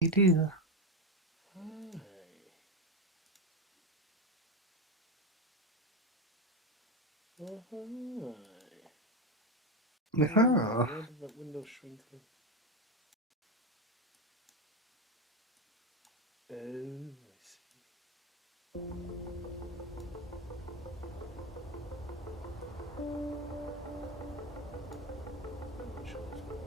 You do. Hi. Oh, hi. Uh-huh. Why did that window shrink then? Oh, I see. I'm not sure what's going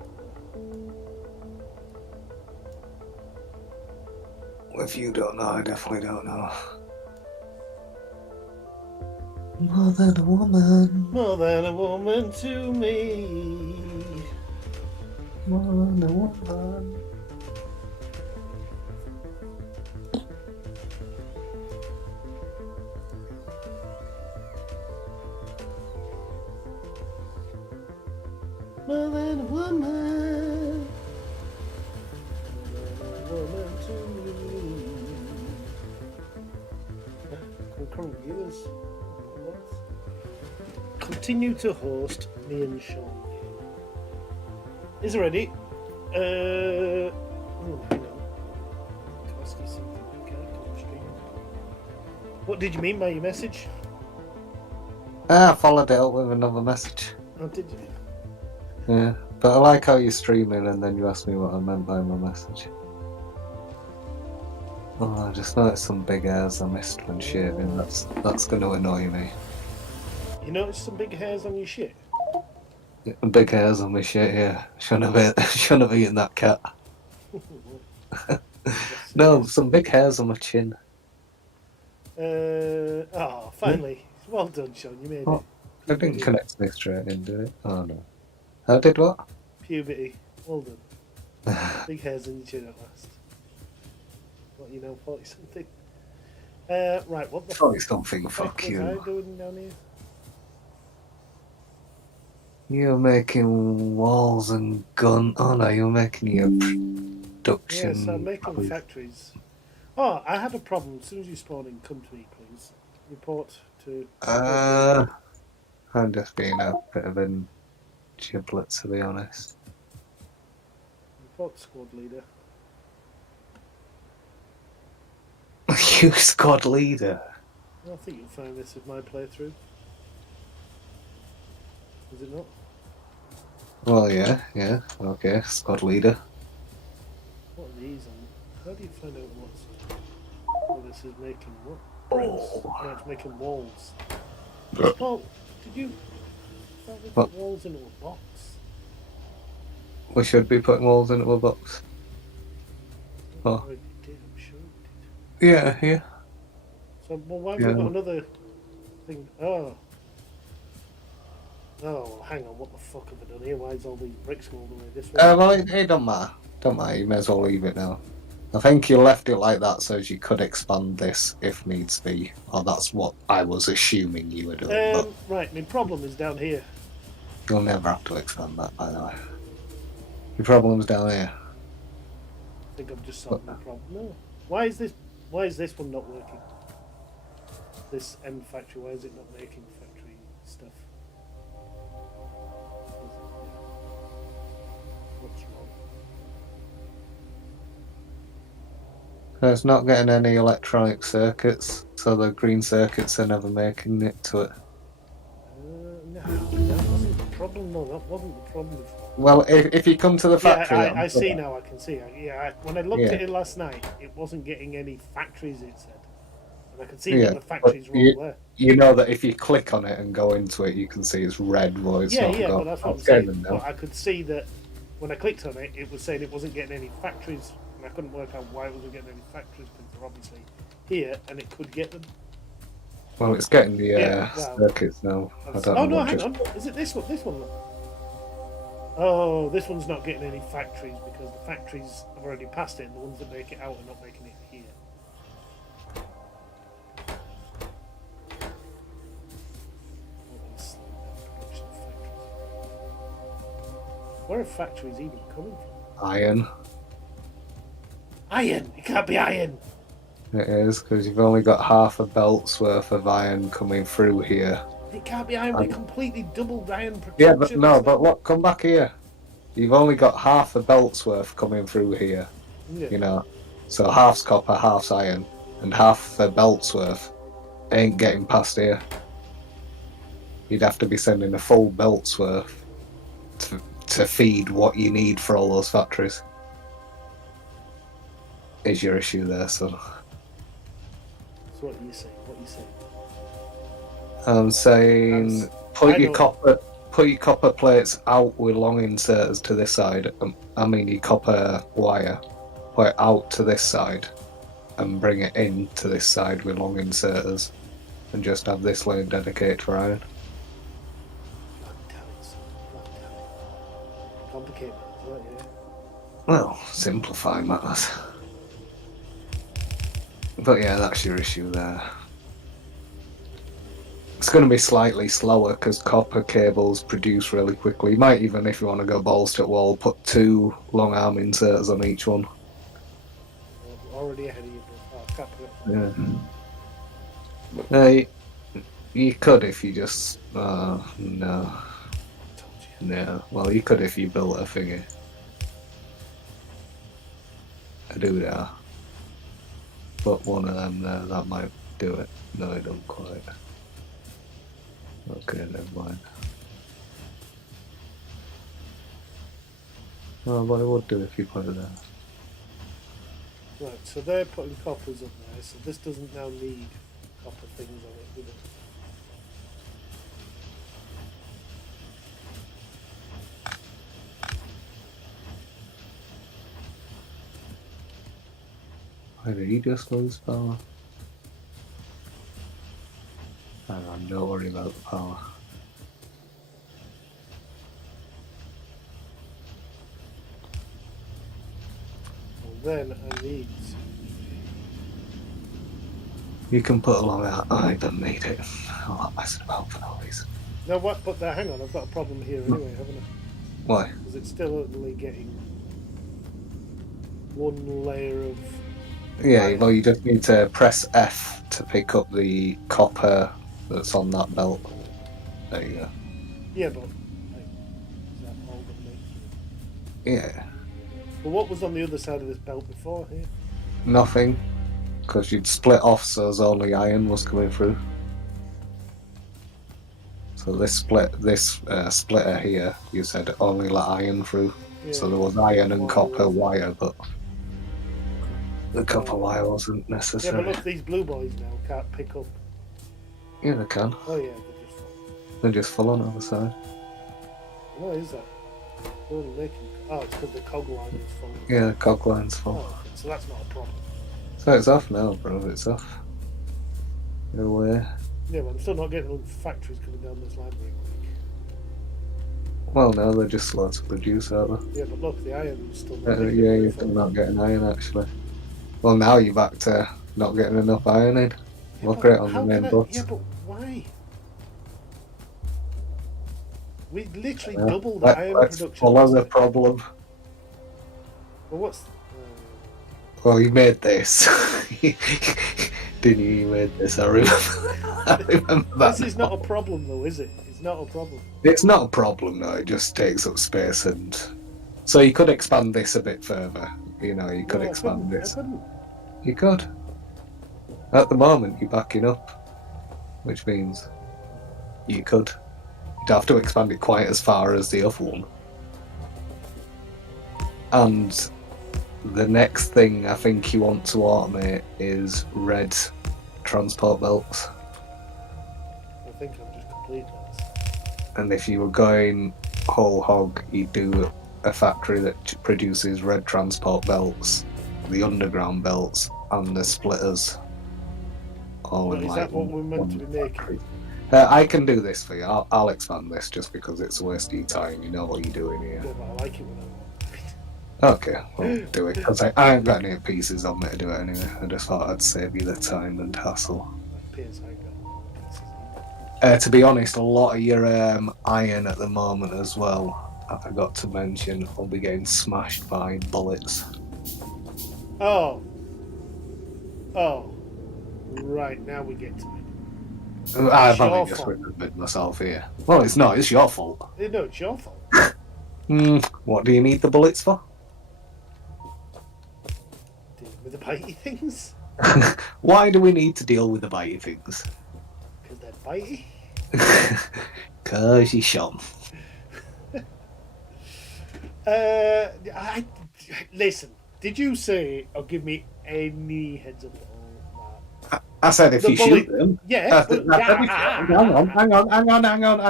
If you don't know, I definitely don't know. More than a woman. More than a woman to me. More than a woman. More than a woman. More than a woman to me. Concurrent viewers. Continue to host me and Sean. Is ready. Oh, hang on. Can I ask you something? Okay, come on stream. What did you mean by your message? I followed it up with another message. Oh, did you? Yeah, but I like how you're streaming and then you asked me what I meant by my message. Oh, I just noticed some big hairs I missed when shaving. That's going to annoy me. You noticed some big hairs on your shit? Big hairs on my shit, yeah. Shouldn't have eaten that cat. No, some big hairs on my chin. Finally. Well done, Sean. You made Oh, it. I didn't Puberty. connect me straight in, did it? Oh no. I did what? Puberty. Well done. Big hairs on your chin at last. What, you know, 40 something? Right, what the Sorry, something, fuck fuck was I you. doing down here? You're making walls and gun. Oh no, you're making your Yes, I'm production. making factories. Oh, I had a problem. As soon as you spawn in, come to me, please. Report to squad leader. I'm just being a bit of a giblet, to be honest. Report to squad leader. You squad leader. I think you'll find this with my playthrough. Is it not? Well, yeah, okay, squad leader. What are these on? How do you find out what's... Oh, this is making what? Bricks. Oh. No, it's making walls. Oh, did you... I thought we What? put walls into a box. We should be putting walls into a box. I Oh, already did, I'm sure we did. yeah. So, well, why have Yeah. we got another thing? Oh. Oh, well, hang on, what the fuck have I done here? Why is all these bricks going all the way this way? Well, it don't matter. Don't matter. You may as well leave it now. I think you left it like that so you could expand this if needs be. Or that's what I was assuming you were doing. But Right, my problem is down here. you'll never have to expand that, by the way. Your problem's down here. I think I've just solved my problem. No. Why is this one not working? This end factory, why is it not making factory stuff? What's wrong? It's not getting any electronic circuits, so the green circuits are never making it to it. No, that wasn't the problem. No, that wasn't the problem before. Well, if you come to the factory... Yeah, I see now, I can see. When I looked Yeah. at it last night, it wasn't getting any factories, it said. And I could see Yeah, that the factories were all there. You know that if you click on it and go into it, you can see it's red. Well, it's not Yeah, got. but that's what I'm Okay, saying. But I could see that when I clicked on it, it was saying it wasn't getting any factories, and I couldn't work out why it wasn't getting any factories because they're obviously here, and it could get them. Well, it's getting the Well, circuits now. I don't oh know no, what hang on. Is it this one? This one. Oh, this one's not getting any factories because the factories have already passed it, and the ones that make it out are not making it here. Where are factories even coming from? Iron. Iron! It can't be iron! It is, because you've only got half a belt's worth of iron coming through here. It can't be iron. We completely doubled iron production. Yeah, but no, but look, come back here. You've only got half a belt's worth coming through here. Yeah. you know. So half's copper, half's iron, and half the belt's worth ain't getting past here. You'd have to be sending a full belt's worth to feed what you need for all those factories. Is your issue there, son? So what are you saying? What are you saying? I'm saying That's- put I your know- copper plates out with long inserters to this side. I mean your copper wire. Put it out to this side and bring it in to this side with long inserters, and just have this lane dedicated for iron. Blood talents. Blood talent. Complicated, isn't it? Well, simplify matters. But yeah, that's your issue there. It's going to be slightly slower because copper cables produce really quickly. You might even, if you want to go balls to the wall, put 2 long arm inserters on each one. We're already ahead of you, but I can't put it. Yeah. You could if you just. No. Told you. No. Well, you could if you built a thingy. I do that. Put one of them there, that might do it. No, it don't quite. Okay, never mind. Oh, but it would do if you put it there. Right, so they're putting coppers up there, so this doesn't now need copper things on it, does it? Why did he just lose power? Hang on, don't worry about the power. Well, then I need to. You can put along that. I don't need it. I'm not messing about for no reason. No, what? But hang on, I've got a problem here anyway, haven't I? Why? Because it's still only getting one layer of. Yeah, well, you just need to press F to pick up the copper that's on that belt. There you go. Yeah, but like, is that all that makes it? Yeah, But what was on the other side of this belt before here? nothing. Because you'd split off so as only iron was coming through. So this splitter here, you said only let iron through. Yeah. So there was iron and Wire copper was- wire, but the copper wire wasn't Yeah, necessary. but look, these blue boys now can't pick up. Yeah, they can. Oh yeah, they're just full. They're just full on the other side. Why is that? They're only making. Oh, it's because the cog line is full. Yeah, the cog line's Oh, full. okay, so that's not a problem. So it's off now, bro. It's off. No way. Yeah, but I'm still not getting all the factories coming down this line very quick. Well, no, they're just slow to produce, aren't Yeah, but look, the iron's still they? not. making Yeah, it you're full. not getting iron actually. Well, now you're back to not getting enough iron in. Yeah, Look but at it on the how main can I- bus. Yeah, but why? We literally Yeah, doubled the iron let's production. follow the problem. Well, what's? Well, you made this. Didn't you? You made this. I remember. I remember that. This is not a problem, though, is it? It's not a problem. It's not a problem, no. It just takes up space, and so you could expand this a bit further. You know, you could No, expand I this. couldn't. You could. At the moment, you're backing up, which means you could. You'd have to expand it quite as far as the other one. And the next thing I think you want to automate is red transport belts. I think I'm just complete this. And if you were going whole hog, you'd do a factory that produces red transport belts, the underground belts, and the splitters. All Well, in is like that what we're meant to one be making? factory. I can do this for you. I'll expand this just because it's a waste of your time. You know what you're doing here. Yeah, but I like it when Okay, well, do it. Because I ain't got any pieces on me to do it anyway. I just thought I'd save you the time and hassle. Like PSI got pieces. To be honest, a lot of your iron at the moment as well, I forgot to mention, will be getting smashed by bullets. Oh. Oh. Right, now we get to it. I've your only just fault. remembered myself here. Well, it's not. It's your fault. No, it's your fault. What do you need the bullets for? With the bitey things? Why do we need to deal with the bitey things? Because they're bitey. Cause you shot 'em. Listen. Did you say or give me any heads up on that? I said if The you bullet- shoot them. Yeah, but Hang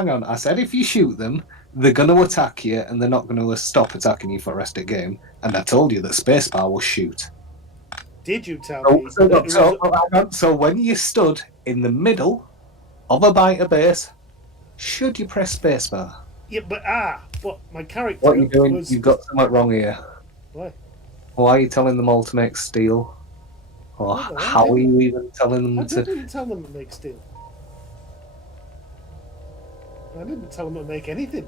on. I said if you shoot them, they're going to attack you, and they're not going to stop attacking you for the rest of the game. And I told you that spacebar will shoot. Did you tell me So, that it was? hang on. So when you stood in the middle of a biter base, should you press spacebar? Yeah, but my character What are you doing? was. You've got something wrong here. Why? Why are you telling them all to make steel? Or No, how are you even telling I them to? didn't tell them to make steel. I didn't tell them to make anything.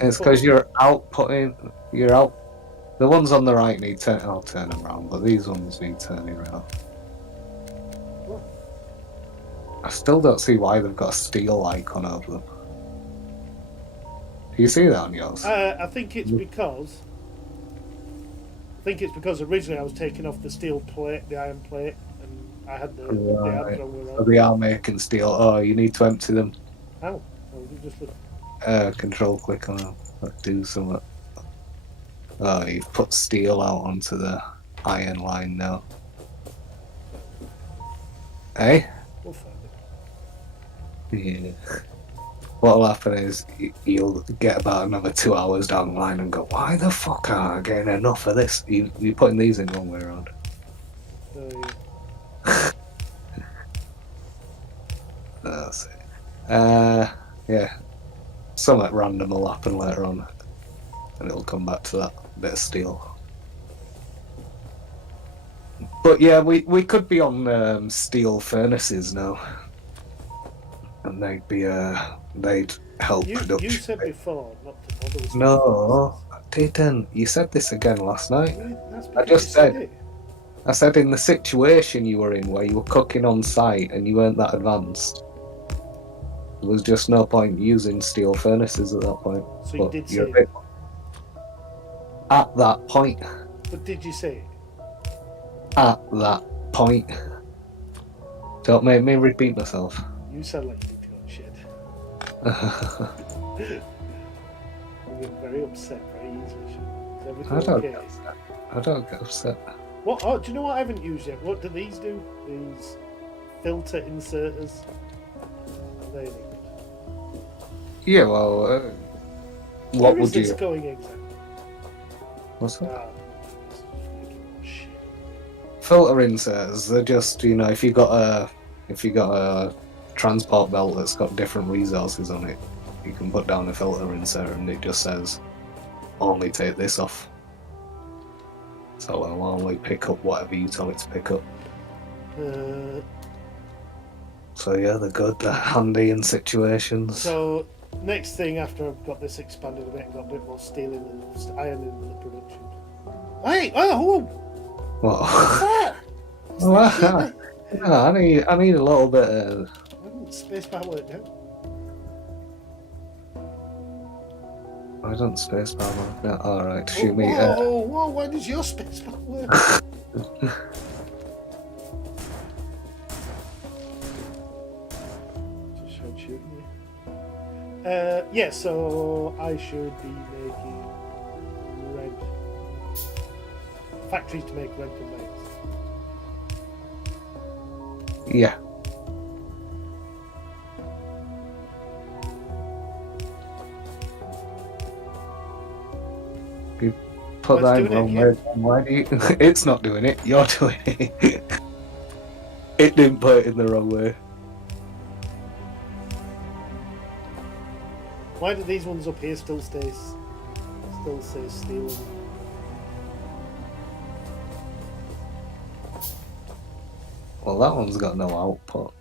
It's because you're outputting. You're out. The ones on the right need turn. I'll turn them around, but these ones need turning around. What? I still don't see why they've got a steel icon over them. Do you see that on yours? I think it's because. Originally I was taking off the steel plate, the iron plate, and I had the Right. ads wrong So they are making steel. Oh, you need to empty them. How? Oh, you just look. Control click on them. Let's do something. Oh, you've put steel out onto the iron line now. Hey? We'll find it. Yeah. What'll happen is you'll get about another 2 hours down the line and go, why the fuck are I getting enough of this? You're putting these in one way around. Oh, yeah. That's it. Yeah. Something random will happen later on. And it'll come back to that bit of steel. But yeah, we could be on steel furnaces now. And they'd help production. You said before not to bother with No, I didn't. You said this again last night. That's I because just you said it. I said in the situation you were in where you were cooking on site and you weren't that advanced, there was just no point using steel furnaces at that point. So you did say it. bit... At that point. But did you say it? At that point. Don't make me repeat myself. You sound like you need to go to shed. You get very upset very easily. Is everything okay? I don't get upset. What? Oh, do you know what I haven't used yet? What do these do? These filter inserters. Are they any good? Yeah, well, what Where would is this you? going exactly? What's that? This is making more shit. Filter inserters. They're just if you got a transport belt that's got different resources on it, you can put down a filter insert and it just says only take this off. So it'll only pick up whatever you tell it to pick up. So yeah, they're good. They're handy in situations. So next thing after I've got this expanded a bit and got a bit more steel in the iron in the production. Hey! Oh! What? What's that? I need a little bit of. Spacebar work now. I don't spacebar work now. Alright, shoot me. Whoa! Why does your spacebar work? Just tried shooting you. Yeah, so I should be making red factories to make red conveyors. Yeah. You put Let's that do it wrong again. way. Why do you? It's not doing it. You're doing it. It didn't put it in the wrong way. Why do these ones up here still say steel? Well, that one's got no output.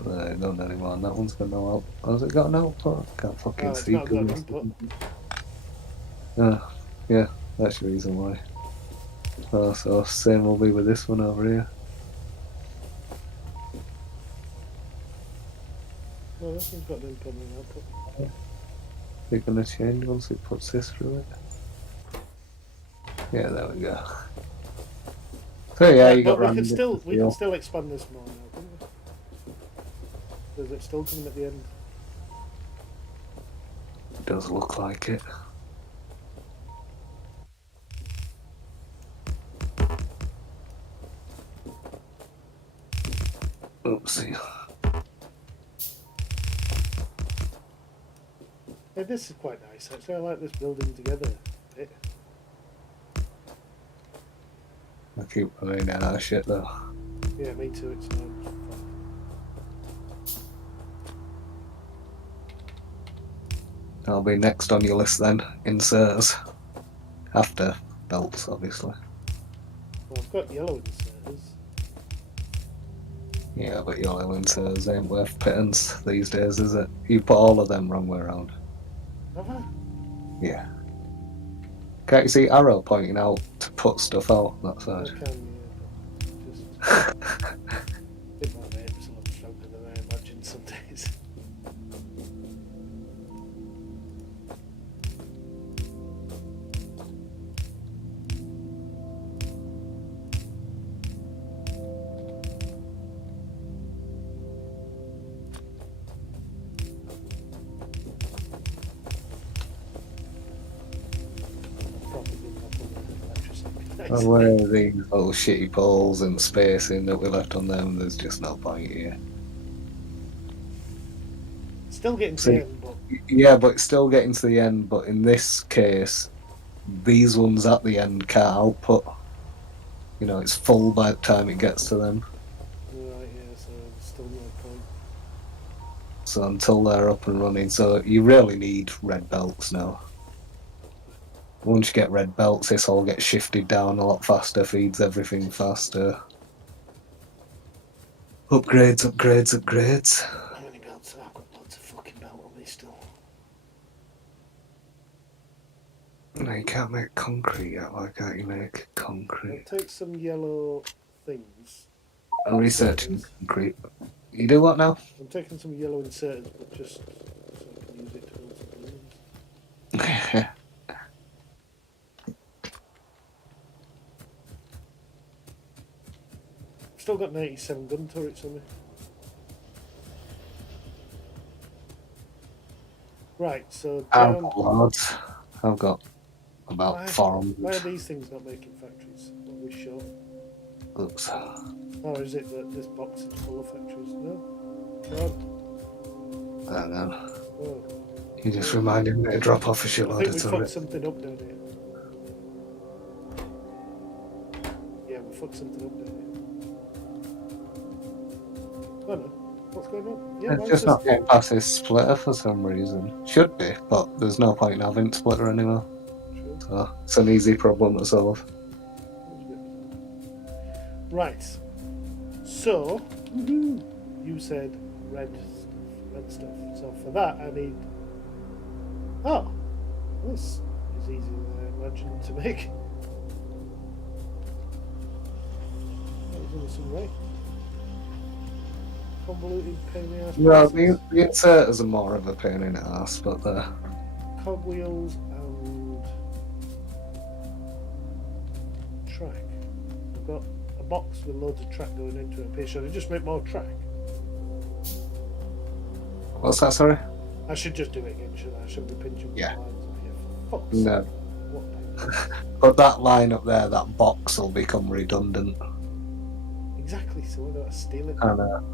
I don't anymore. That one's got no output. Has it got an output? I can't fucking It's see. not got an input. Yeah, that's the reason why. So same will be with this one over here. No, this one's got an input and an output. They're gonna change once it puts this through it. Yeah, there we go. So yeah, you got But we random can still expand this more now, couldn't we? Is it still coming at the end? It does look like it. Oopsie. Hey, this is quite nice actually. I like this building together a bit. I keep running out of shit though. Yeah, me too. It's fun. I'll be next on your list then. Inserters. After belts, obviously. Well, I've got yellow inserters. Yeah, but yellow inserters ain't worth pittance these days, is it? You put all of them wrong way around. Have I? Yeah. Can't you see arrow pointing out to put stuff out that I side? can, yeah, but just think my mates a lot stronger than I imagine some days. Where are these little shitty poles and spacing that we left on them? There's just no point here. Still getting to See, the end, but yeah, but it's still getting to the end. But in this case, these ones at the end can't output. You know, it's full by the time it gets to them. right, yeah, so there's still no point. So until they're up and running, so you really need red belts now. Once you get red belts, this all gets shifted down a lot faster, feeds everything faster. Upgrades, upgrades, upgrades. How many belts? I've got lots of fucking belt on me still. No, you can't make concrete yet. Why can't you make I'll concrete? take some yellow things. I'm researching Inserters. concrete. You do what now? I'm taking some yellow inserters, but just so I can use it to build some balloons. Still got 97 gun turrets on me. Right, so I've down. got loads. I've got about Why 400. are these things not making factories? What we short? Oops. Or is it that this box is full of factories? No? God. I don't know. Oh. You just reminded me to drop off a I shitload think of we fucked turret. something up down here. Yeah, we fucked something up down here. Oh no. What's going on? Yeah, It's just not getting past this splitter for some reason. Should be, but there's no point in having splitter anymore. True. So it's an easy problem to solve. Right. So, you said red stuff. So for that, I need. Oh, this is easier than I imagined to make. That was only some way. Convoluted pain in the ass. No, the inserters are more of a pain in the ass, but they're. Cogwheels and track. I've got a box with loads of track going into it. Here, should I just make more track? What's that, sorry? I should just do it again, shouldn't I? I shouldn't be pinching Yeah. lines up here. Fuck's No. sake. What But that line up there, that box will become redundant. exactly, so why don't I steal it? And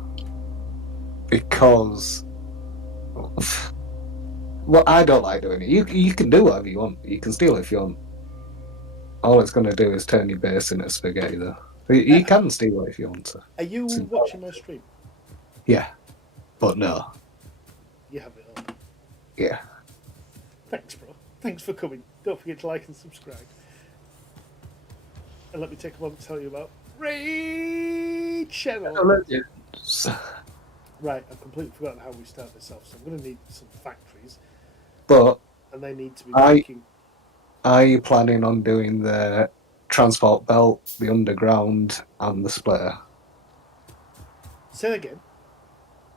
because. Well, I don't like doing it. You can do whatever you want. You can steal it if you want. All it's going to do is turn your base into spaghetti, though. You can steal it if you want to. Are you watching my stream? Yeah. But no. You have it on. Yeah. Thanks, bro. Thanks for coming. Don't forget to like and subscribe. And let me take a moment to tell you about Raid Shadow. Right, I've completely forgotten how we start this off, so I'm going to need some factories. But and they need to be making. are you planning on doing the transport belt, the underground, and the splitter? Say that again.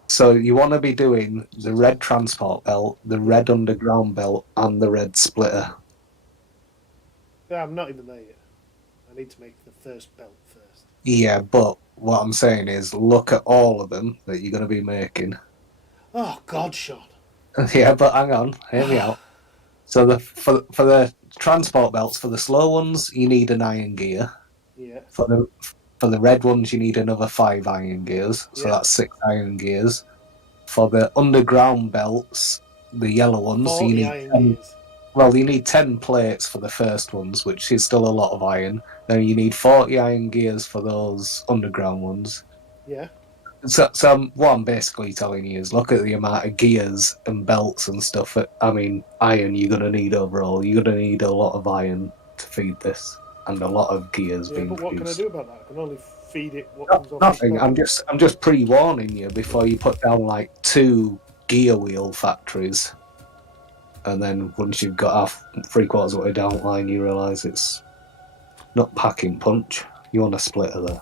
So you want to be doing the red transport belt, the red underground belt, and the red splitter. Yeah, I'm not even there yet. I need to make the first belt first. Yeah, but what I'm saying is look at all of them that you're going to be making. Oh, God, Sean. Yeah, but hang on, hear me out. So for the transport belts, for the slow ones, you need an iron gear. Yeah. For the red ones, you need another 5 iron gears. So Yeah. that's 6 iron gears. For the underground belts, the yellow ones, you 40 need iron 10. gears. Well, you need 10 plates for the first ones, which is still a lot of iron. Then you need 40 iron gears for those underground ones. Yeah. So what I'm basically telling you is look at the amount of gears and belts and stuff. I mean, iron you're going to need overall. You're going to need a lot of iron to feed this, and a lot of gears Yeah, being but what can I produced. do about that? I can only feed it what comes off this Nothing. planet. I'm just pre-warning you before you put down like 2 gear wheel factories, and then once you've got half 3/4 of the way down the line, you realise it's not packing punch. You want a splitter there.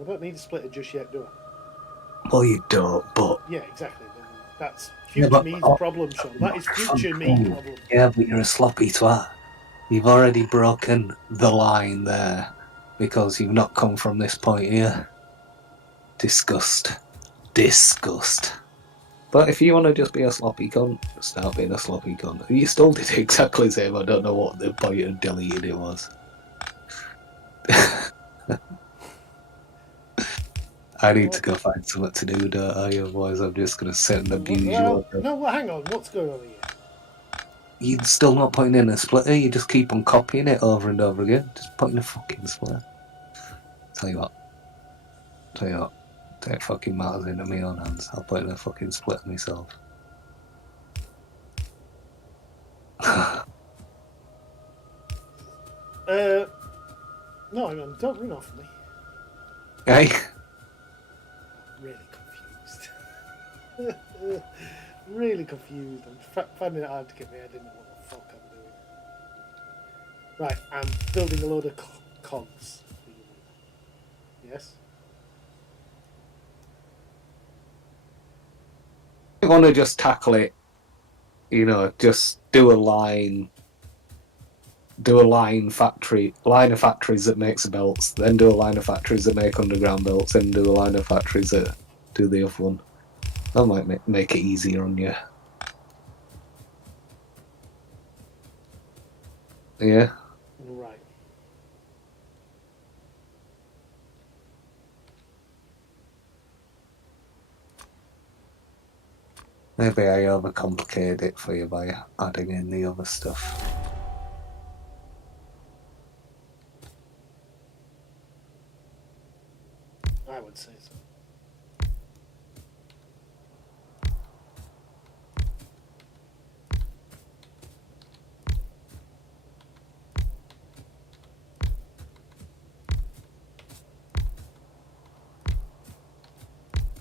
I don't need a splitter just yet, do I? Well, you don't, but Yeah, exactly. Then that's yeah, future me's problem, Sean. That is future me problem. Yeah, but you're a sloppy twat. You've already broken the line there because you've not come from this point here. Disgust. Disgust. But if you want to just be a sloppy cunt, start being a sloppy cunt. You still did exactly the same. I don't know what the point of deleting it was. I need to go find something to do, don't I? Otherwise, I'm just going to sit and abuse you. No, hang on. What's going on here? You're still not putting in a splitter. You just keep on copying it over and over again. Just put in a fucking splitter. Tell you what. Take fucking matters into my own hands. I'll put in a fucking splitter myself. No, hang on. Don't run off me. Hey? Really confused. Really confused. I'm finding it hard to get my head into what the fuck I'm doing. Right, I'm building a load of cogs. Yes? You want to just tackle it, just do a line line of factories that makes the belts, then do a line of factories that make underground belts, then do a line of factories that do the other one. That might make it easier on you. Yeah. Right. Maybe I overcomplicated it for you by adding in the other stuff. I would say so.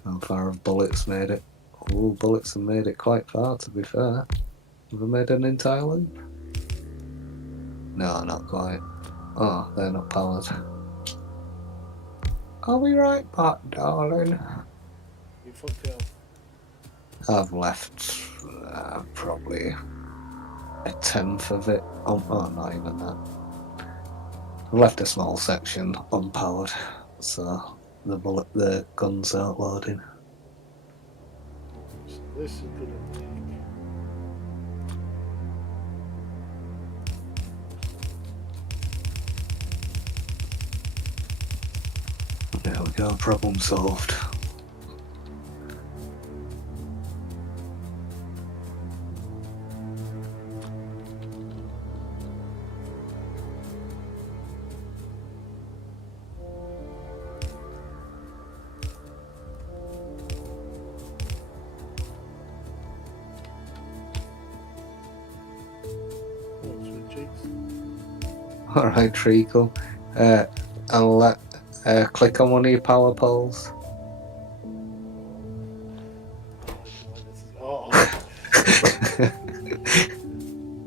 How far have bullets made it? Oh, bullets have made it quite far, to be fair. Have they made an entire loop? No, not quite. Oh, they're not powered. I'll be right back, darling. You fucked it up. I've left probably a tenth of it. Oh, not even that. I've left a small section unpowered, so the guns aren't loading. So this is going to take... There we go, problem solved. Alright, Treacle. I'll click on one of your power poles.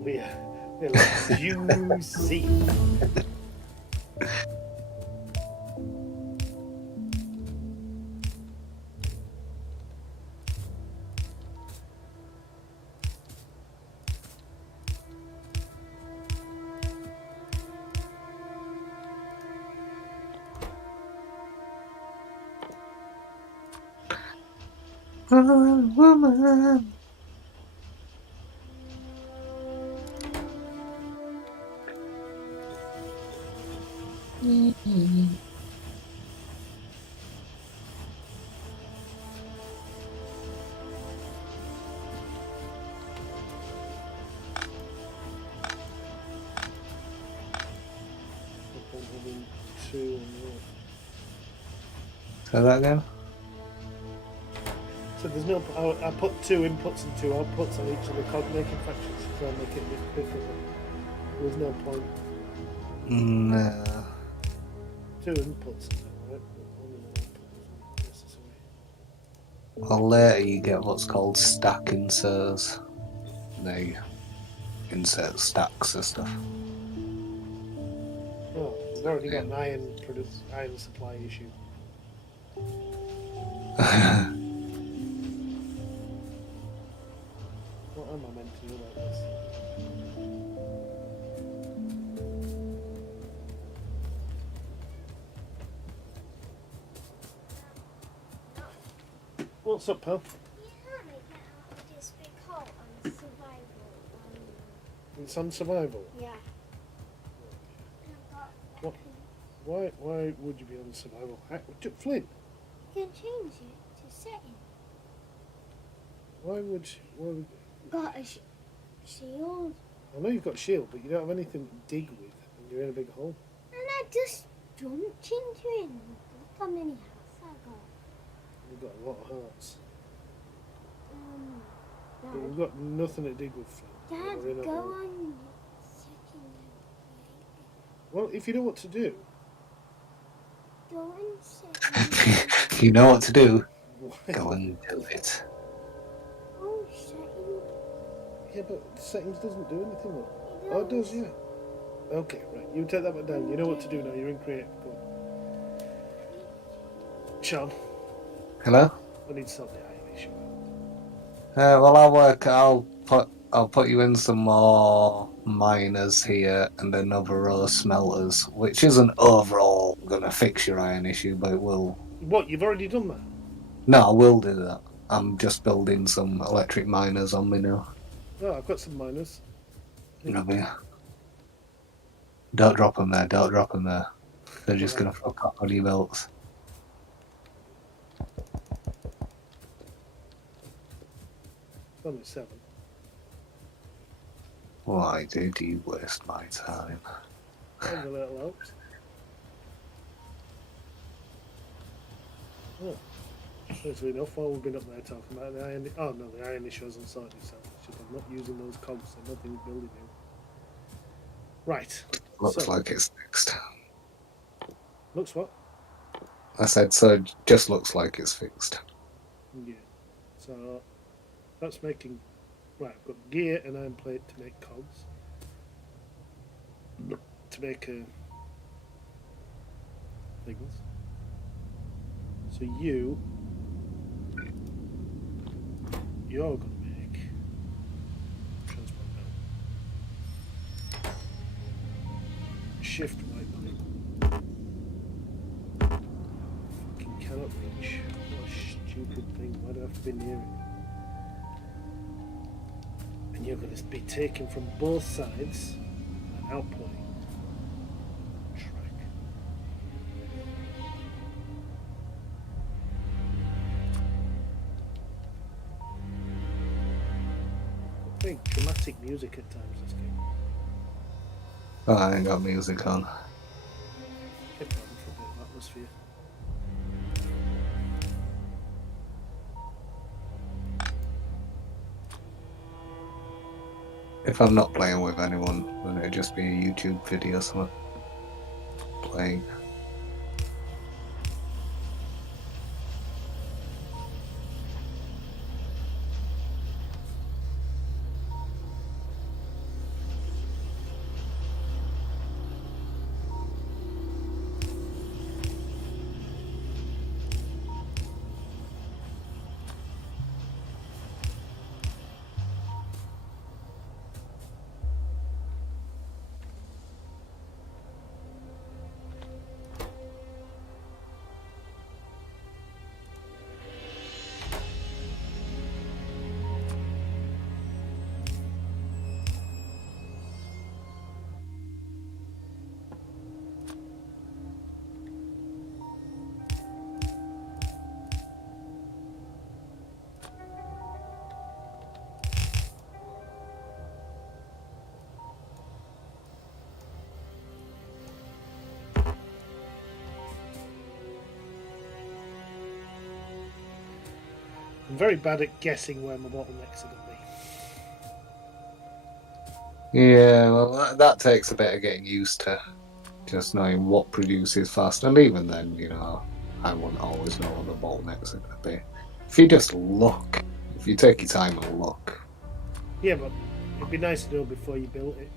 We're like juicy. woman. Two. Say that again. So there's no. I put 2 inputs and 2 outputs on each of the cog making factions to try and make it a bit quicker. There was no point. No. 2 inputs, alright? Only 1 output wasn't necessary. Well, later you get what's called stack inserts. They insert stacks of stuff. Oh, we've already got an iron supply issue. What am I meant to do about this? What's up, pal? This big hole on survival. It's on survival. Yeah. What? Why would you be on survival? Flynn, You can change it to setting. why would Got a shield. I know you've got shield, but you don't have anything to dig with, and you're in a big hole. And I just jumped into it. Look how many hearts I got. You've got a lot of hearts. But Dad, you've got nothing to dig with, Flynn. Dad, You're in a go hole. on setting. Well, if you know what to do, Go on setting. You know what to do. why? Go and do it. Oh, setting. Yeah, but settings doesn't do anything. Though. It Oh, it does, yeah. Okay, right. You take that one down. You know what to do now. You're in creative. Go on. Sean, Hello. I need to sort the iron issue out. Well, I'll put you in some more miners here and another row of smelters, which isn't overall gonna fix your iron issue, but it will. What? You've already done that? No, I will do that. I'm just building some electric miners on me now. Oh, I've got some miners. Have you? Don't drop them there. Don't drop them there. They're just Alright. gonna fuck up on your belts. Only 7. Why did you waste my time? And a little helps. Oh. That's enough while we've been up there talking about the iron. Oh no, the iron issue hasn't sorted itself. It's just I'm not using those cogs, so nothing's building new. Right. Looks So- like it's fixed. Looks what? I said so. It just looks like it's fixed. Yeah. So that's making. Right, I've got gear and iron plate to make cogs. To make things. So you're gonna make transport now. Shift right click. Fucking cannot reach. What a stupid thing. Why do I have to be near it? And you're going to be taken from both sides and outputting track. Very dramatic music at times, this game. Oh, I ain't got music on. Kept on for a bit of atmosphere. If I'm not playing with anyone, then it'd just be a YouTube video or something. Playing. I'm very bad at guessing where my bottlenecks are going to be. Yeah, well, that takes a bit of getting used to. Just knowing what produces fast, and even then, I won't always know what the bottlenecks are going to be. If you just look, if you take your time and look. Yeah, but it'd be nice to know before you built it.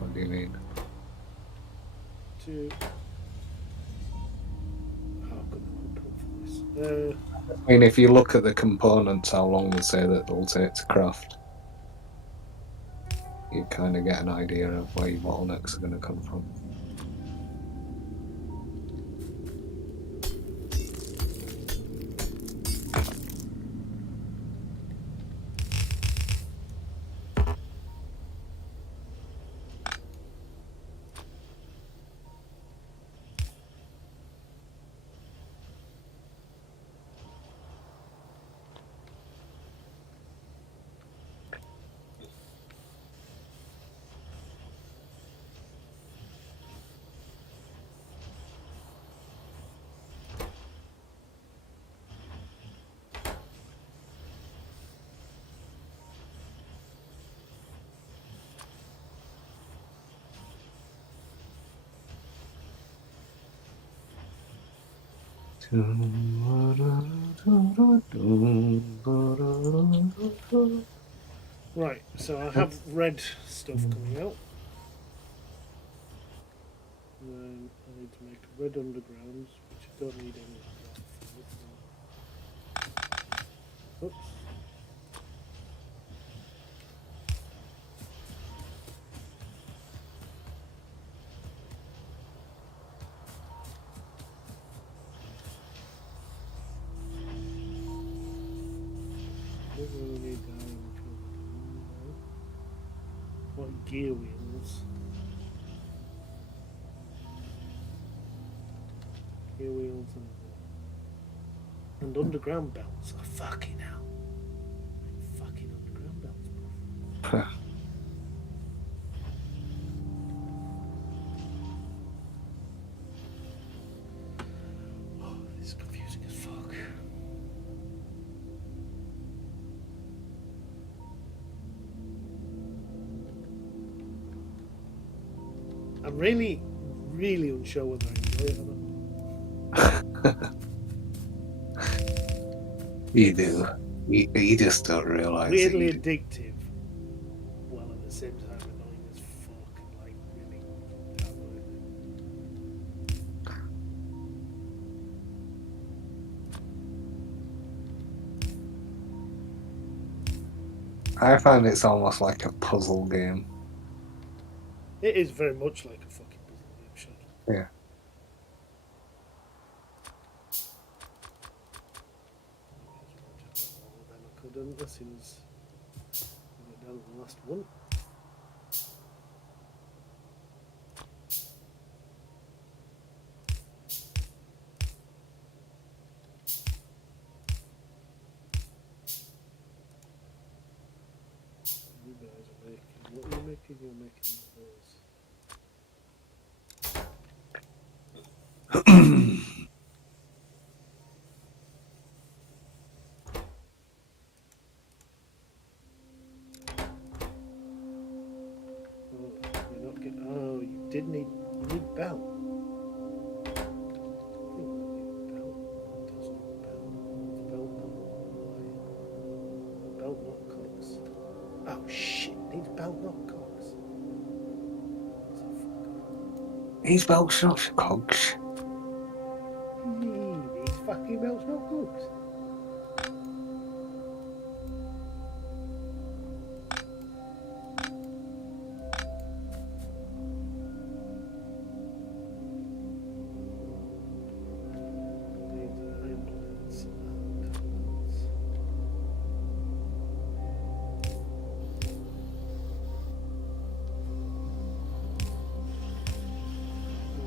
What do you mean? How can I put for this? I mean, if you look at the components, how long they say that they'll take to craft, you kind of get an idea of where your bottlenecks are going to come from. Right, so I have red stuff coming out. And then I need to make red undergrounds, which I don't need any of that for. Oops. What do we need down? What gear wheels? Gear wheels and underground belts. Oh, fucking hell. Fucking underground belts, bro. Oh, this is confusing as fuck. I'm really, really unsure whether I enjoy it or not. You do. You just don't realise. Weirdly addictive, while at the same time annoying as fuck and like really not worth it. I find it's almost like a puzzle game. It is very much like a fucking puzzle game, sure. Yeah. Then I couldn't as soon as I got down to the last one. You guys are making. What are you making? You're making those. Oh, you're not getting. Oh, you did need. You need belt. I think you need belt. It does not belt. It's belt not why. Belt not cocks. Oh shit! Needs belt not cocks. These belts not cogs. These fucking belts not cocks.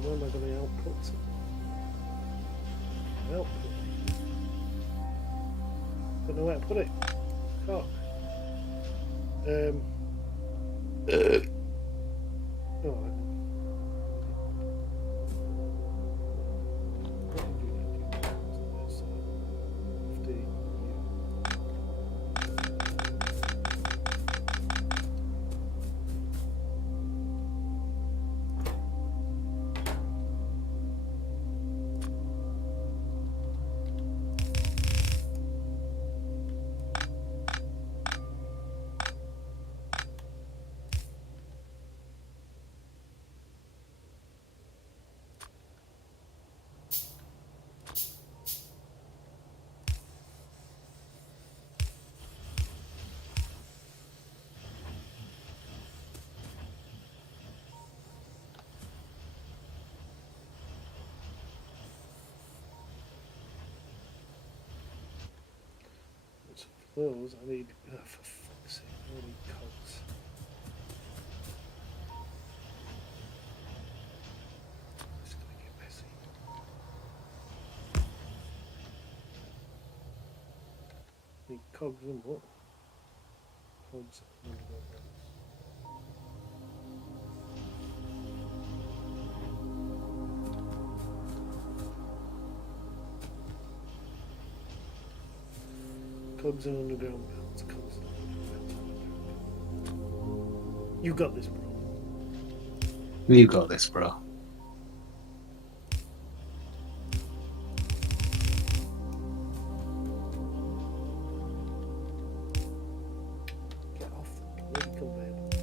Where am I going to output it? Output. Don't know where to put it. Cock. Alright. What did you do? those. I need. Oh, for fuck's sake! I need cogs. It's gonna get messy. Need cogs and what? Cogs and underground belts. Cogs and underground belts. Cogs and underground belts. You got this, bro. You got this, bro. Get off the bloody conveyor belt.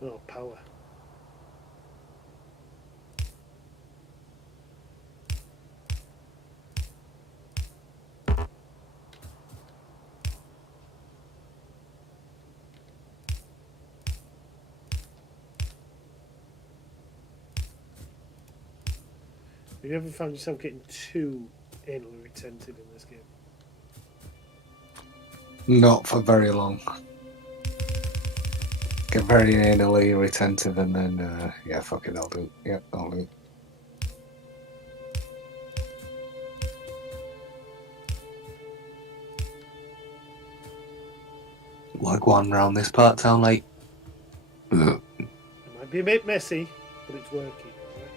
Oh, power. Have you ever found yourself getting too anally retentive in this game? Not for very long. Get very anally retentive and then, yeah, fuck it, I'll do it. Yep, I'll do it. Like one round this part of town, like. It might be a bit messy, but it's working. Right?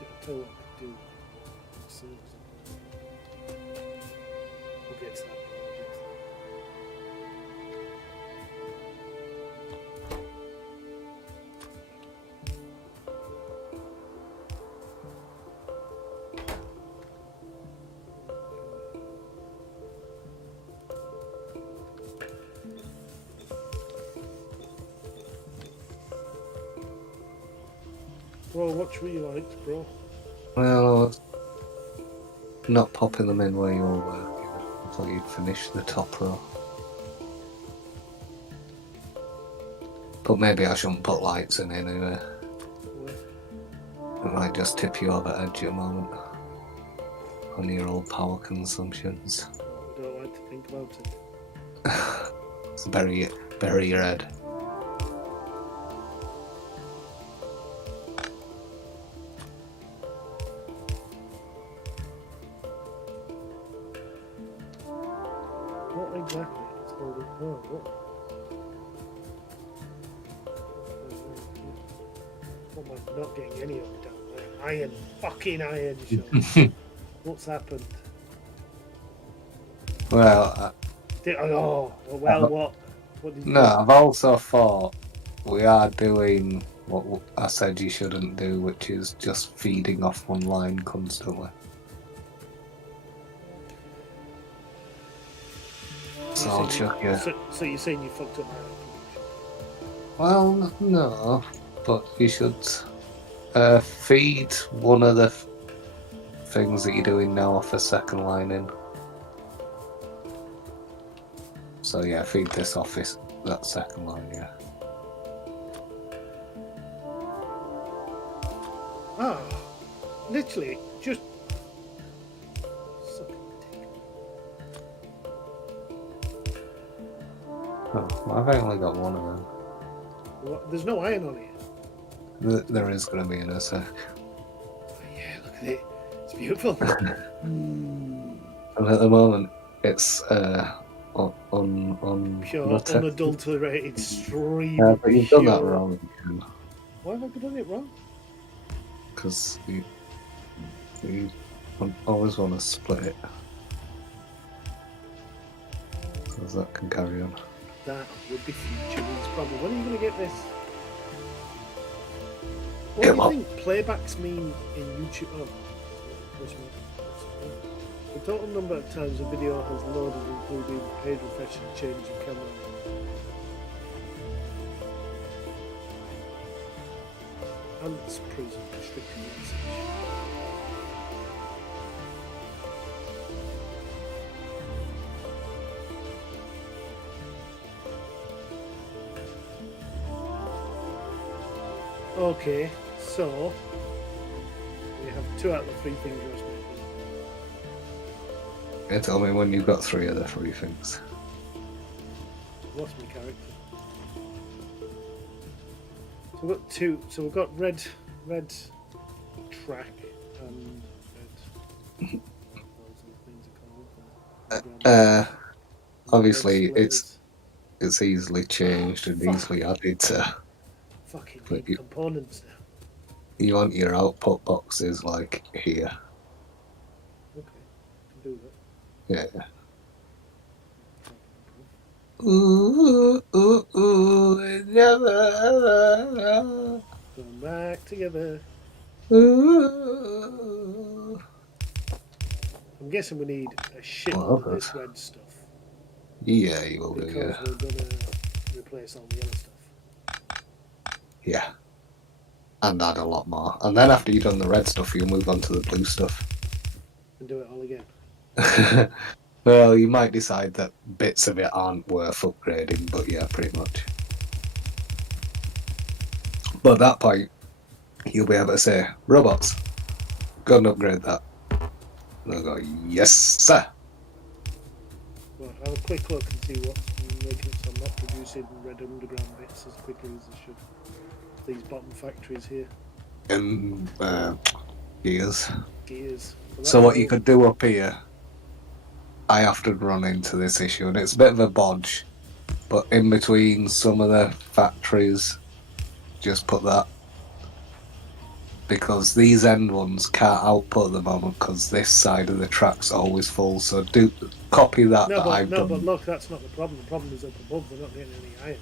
I'll tell you what I could do. As soon as we'll get to that. Bro, watch what you like, bro. Well, not popping them in where you're working until you finish the top row. But maybe I shouldn't put lights in anyway. It might just tip you over edge at a moment on your old power consumptions. I don't like to think about it. It's bury your head. What exactly is holding? Oh, what? What am I not getting any of down there? Iron, fucking iron, Sean. What's happened? Well, What? What did you no, do? I've also thought we are doing what I said you shouldn't do, which is just feeding off one line constantly. So I'll chuck you. So you're saying you fucked up my production? Well, no, but you should feed one of the things that you're doing now off a second line in. So yeah, feed this off that second line, yeah. Ah, literally just. Suck dick. Oh, I've only got one of them. What? There's no iron on here. There is going to be in a sec. Oh, yeah, look at it. It's beautiful. And at the moment, it's Pure, unattested. unadulterated stream. Yeah, of but you've done that pure- wrong again. Why have I done it wrong? Because you always want to split it. So that can carry on. That would be future problem. When are you going to get this? What Come do on. you think playbacks mean in YouTube? Oh, this one. The total number of times a video has loaded, including page refresh and change in camera. And it's prison restricted usage. Okay, so we have 2 out of the 3 things you're supposed to Yeah, tell me when you've got 3 of the 3 things. do. Lost my character. So we've got 2. So we've got red track and red. Those are the things are called. Obviously, Red it's easily changed and easily added to. fucking but need components now. You want your output boxes like here. Okay, can do that. Yeah. Ooh, ooh, ooh, never. Going back together. Ooh. I'm guessing we need a shit Well, load of okay. this red stuff Yeah, you will do, because yeah. we're gonna replace all the yellow stuff. Yeah. And add a lot more. And then after you've done the red stuff, you'll move on to the blue stuff. And do it all again. Well, you might decide that bits of it aren't worth upgrading, but yeah, pretty much. But at that point, you'll be able to say, robots, go and upgrade that. And they'll go, yes, sir. Well, have a quick look and see what's making it so I'm not producing red underground bits as quickly as I should. These bottom factories here. And gears. Gears. So what you could do up here, I often run into this issue, and it's a bit of a bodge, but in between some of the factories, just put that. Because these end ones can't output at the moment because this side of the track's always full, so do copy that I've done. But look, that's not the problem. The problem is up above, they're not getting any iron.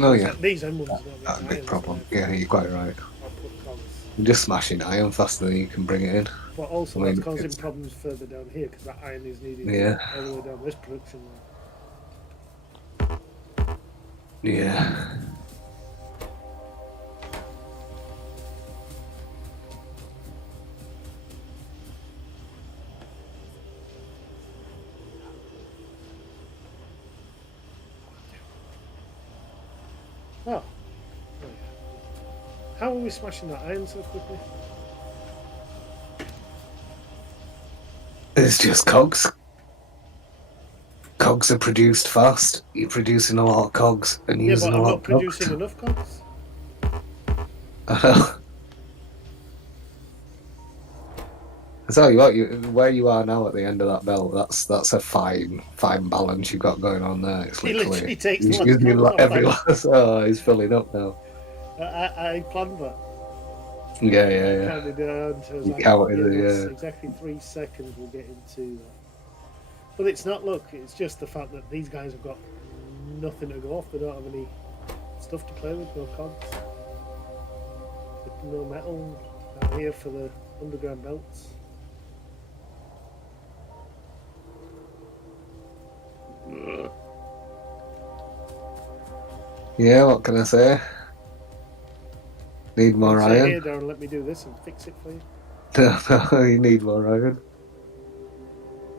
Oh yeah, These end ones are not that's a getting big iron. problem. So Yeah, you're quite right. I'll put cogs. You're just smashing iron faster than you can bring it in. But also I mean, that's causing it's- problems further down here because that iron is needed Yeah. all the way down this production line. Yeah. Oh. Oh, yeah. How are we smashing that iron so quickly? It's just cogs. Cogs are produced fast. You're producing a lot of cogs and Yeah, using but a I'm lot not of cogs. producing enough cogs. I tell you what, where you are now at the end of that belt, that's a fine balance you've got going on there. It's He literally, literally takes he's the using last every one. last. Oh, he's filling up now. I planned that. Yeah. Counted down to You counted it, that's yeah. exactly 3 seconds. We'll get into that. But it's not. Look, it's just the fact that these guys have got nothing to go off. They don't have any stuff to play with. No cogs. No metal out here for the underground belts. Yeah, what can I say? Need more Say, iron? here, Darren, let me do this and fix it for you. No, you need more iron.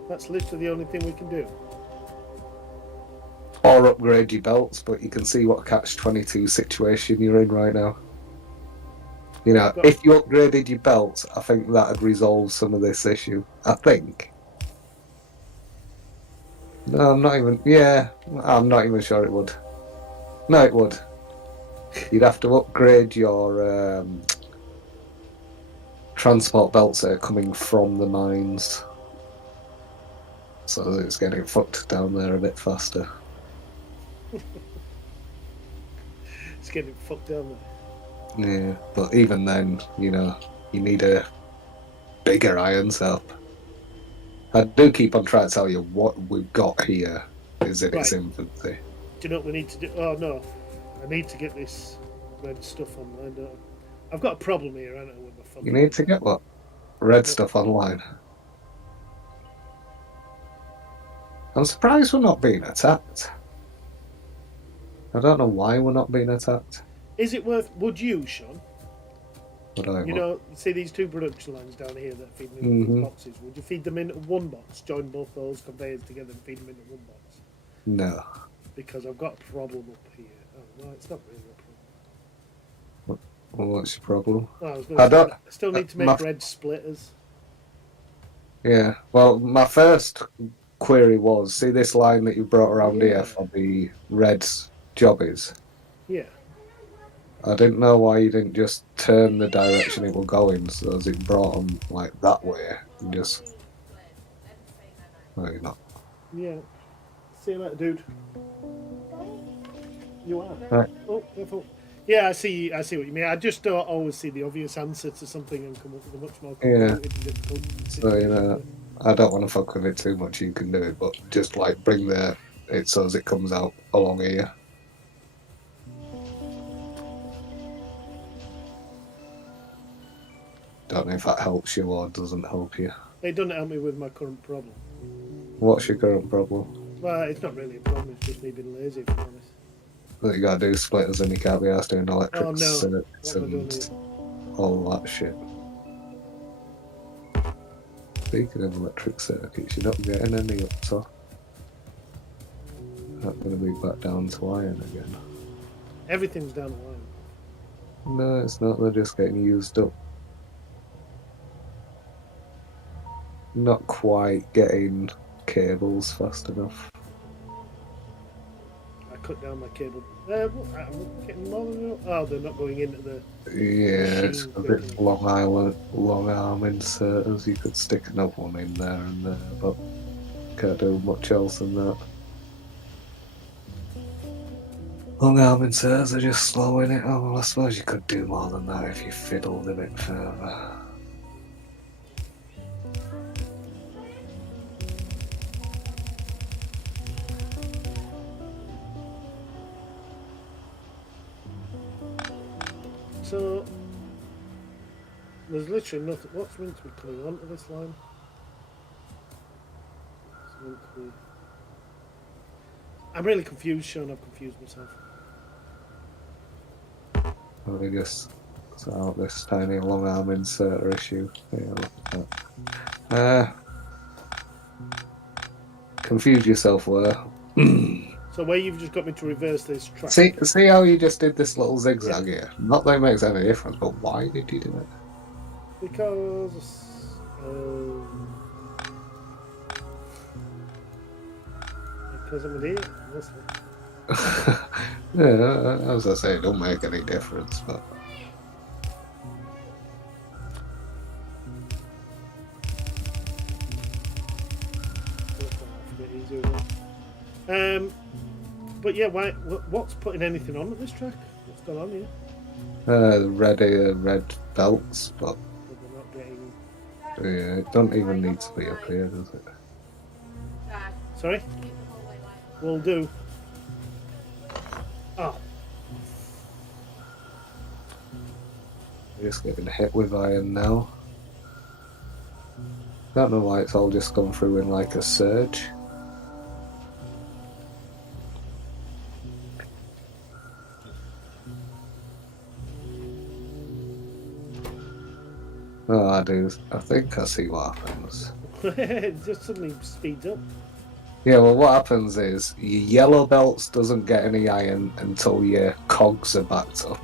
That's literally the only thing we can do. Or upgrade your belts, but you can see what catch-22 situation you're in right now. You know, Got- if you upgraded your belts, I think that'd resolve some of this issue. I think. No, I'm not even. Yeah, I'm not even sure it would. No, it would. You'd have to upgrade your transport belts that are coming from the mines, so that it's getting fucked down there a bit faster. It's getting fucked down there. Yeah, but even then, you know, you need a bigger iron setup. I do keep on trying to tell you what we've got here is in its Right. infancy. Do you know what we need to do? Oh no, I need to get this red stuff online. Don't I? I've got a problem here. I don't know with my phone. You need to get what? Red stuff online. I'm surprised we're not being attacked. I don't know why we're not being attacked. Is it worth? Would you, Sean? But I You know, see these two production lines down here that feed me Mhm. boxes. Would you feed them into one box? Join both those conveyors together and feed them into one box? no. Because I've got a problem up here. Oh no, it's not really a problem. Well, what's your problem? Oh, I was I going don't- to still need to make my- red splitters. Yeah. Well, my first query was: see this line that you brought around Yeah. here for the red jobbies? Yeah. I didn't know why you didn't just turn the direction it will go in, so as it brought them like that way, and just. No, you're not. Yeah. See you later, dude. You are. Right. Oh, careful. Yeah, I see. I see what you mean. I just don't always see the obvious answer to something and come up with a much more complicated and difficult So, you know, situation. I don't want to fuck with it too much. You can do it, but just like bring it so as it comes out along here. Don't know if that helps you or doesn't help you. It doesn't help me with my current problem. What's your current problem? Well, it's not really a problem. It's just me being lazy, if I'm honest. That you gotta do splitters and you can't be asked doing electric Oh, no. circuits What am I doing and here? all that shit. Speaking of electric circuits, you're not getting any up top. Not gonna be back down to iron again. Everything's down the line. No, it's not. They're just getting used up. Not quite getting cables fast enough. I cut down my cable. I'm getting more than enough. Oh, they're not going into the. Yeah, it's a Machine bit quickly. long arm inserters. You could stick another one in there and there, but can't do much else than that. Long arm inserters are just slowing it. Oh, well, I suppose you could do more than that if you fiddled a bit further. So there's literally nothing. What's meant to be coming onto this line? It's meant to be. I'm really confused, Sean. I've confused myself. Let me just sort out this tiny long arm inserter issue. Yeah, look at that. Confuse yourself where? So where you've just got me to reverse this track. See how you just did this little zigzag here? Not that it makes any difference, but why did you do it? Because. Because I'm an idiot. That's it. Yeah, as I say, it don't make any difference, but That's a bit easier, isn't it? But yeah, what's putting anything on at this track? What's going on here? red belts, but But they're not getting. yeah, it don't even need to be up here, does it? Sorry? Will do. Oh, Just getting hit with iron now. Don't know why it's all just gone through in like a surge. Oh, I do. I think I see what happens. it just suddenly speeds up. Yeah, well, what happens is your yellow belts doesn't get any iron until your cogs are backed up.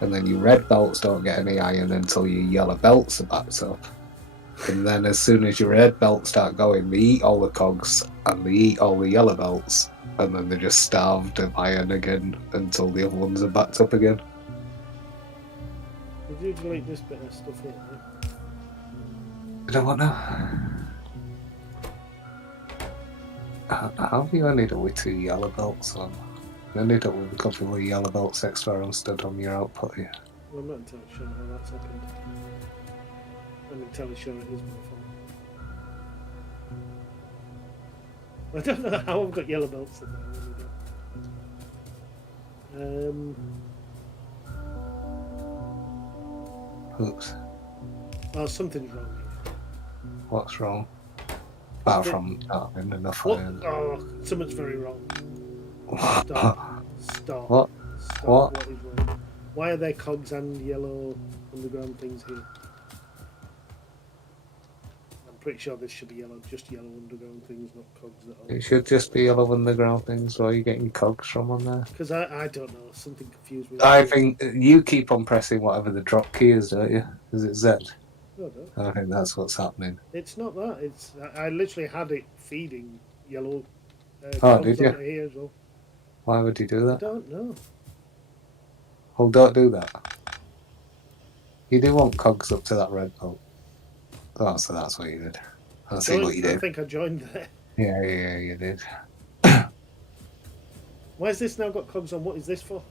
and then your red belts don't get any iron until your yellow belts are backed up. And then as soon as your red belts start going, they eat all the cogs and they eat all the yellow belts, and then they're just starved of iron again until the other ones are backed up again. Did you delete this bit of stuff here? Right? I don't want to. How do you end up with 2 yellow belts on? You ended up with a couple of yellow belts extra instead on your output here. Well, I'm not entirely sure how that's happened. I'm entirely sure it is my fault. I don't know how I've got yellow belts in there. I really don't. Oops. Oh, something's wrong here. What's wrong? Apart from not having enough What? iron. Oh, something's very wrong. Stop. Stop. What? Stop. What? What is wrong? Why are there cogs and yellow underground things here? I'm pretty sure this should be yellow, just yellow underground things, not cogs at all. It should just be yellow underground things. Where are you getting cogs from on there? Because I don't know, something confused me. I think you keep on pressing whatever the drop key is, don't you? Is it Z? No, no. I think that's what's happening. It's not that. It's I literally had it feeding yellow. Oh, did you? onto Here as well. Why would you do I that? don't know. Well, don't do that. You do want cogs up to that red belt. Oh, so that's what you did. I see what you I did. think I joined there. Yeah, you did. Why has this now got cogs on? What is this for?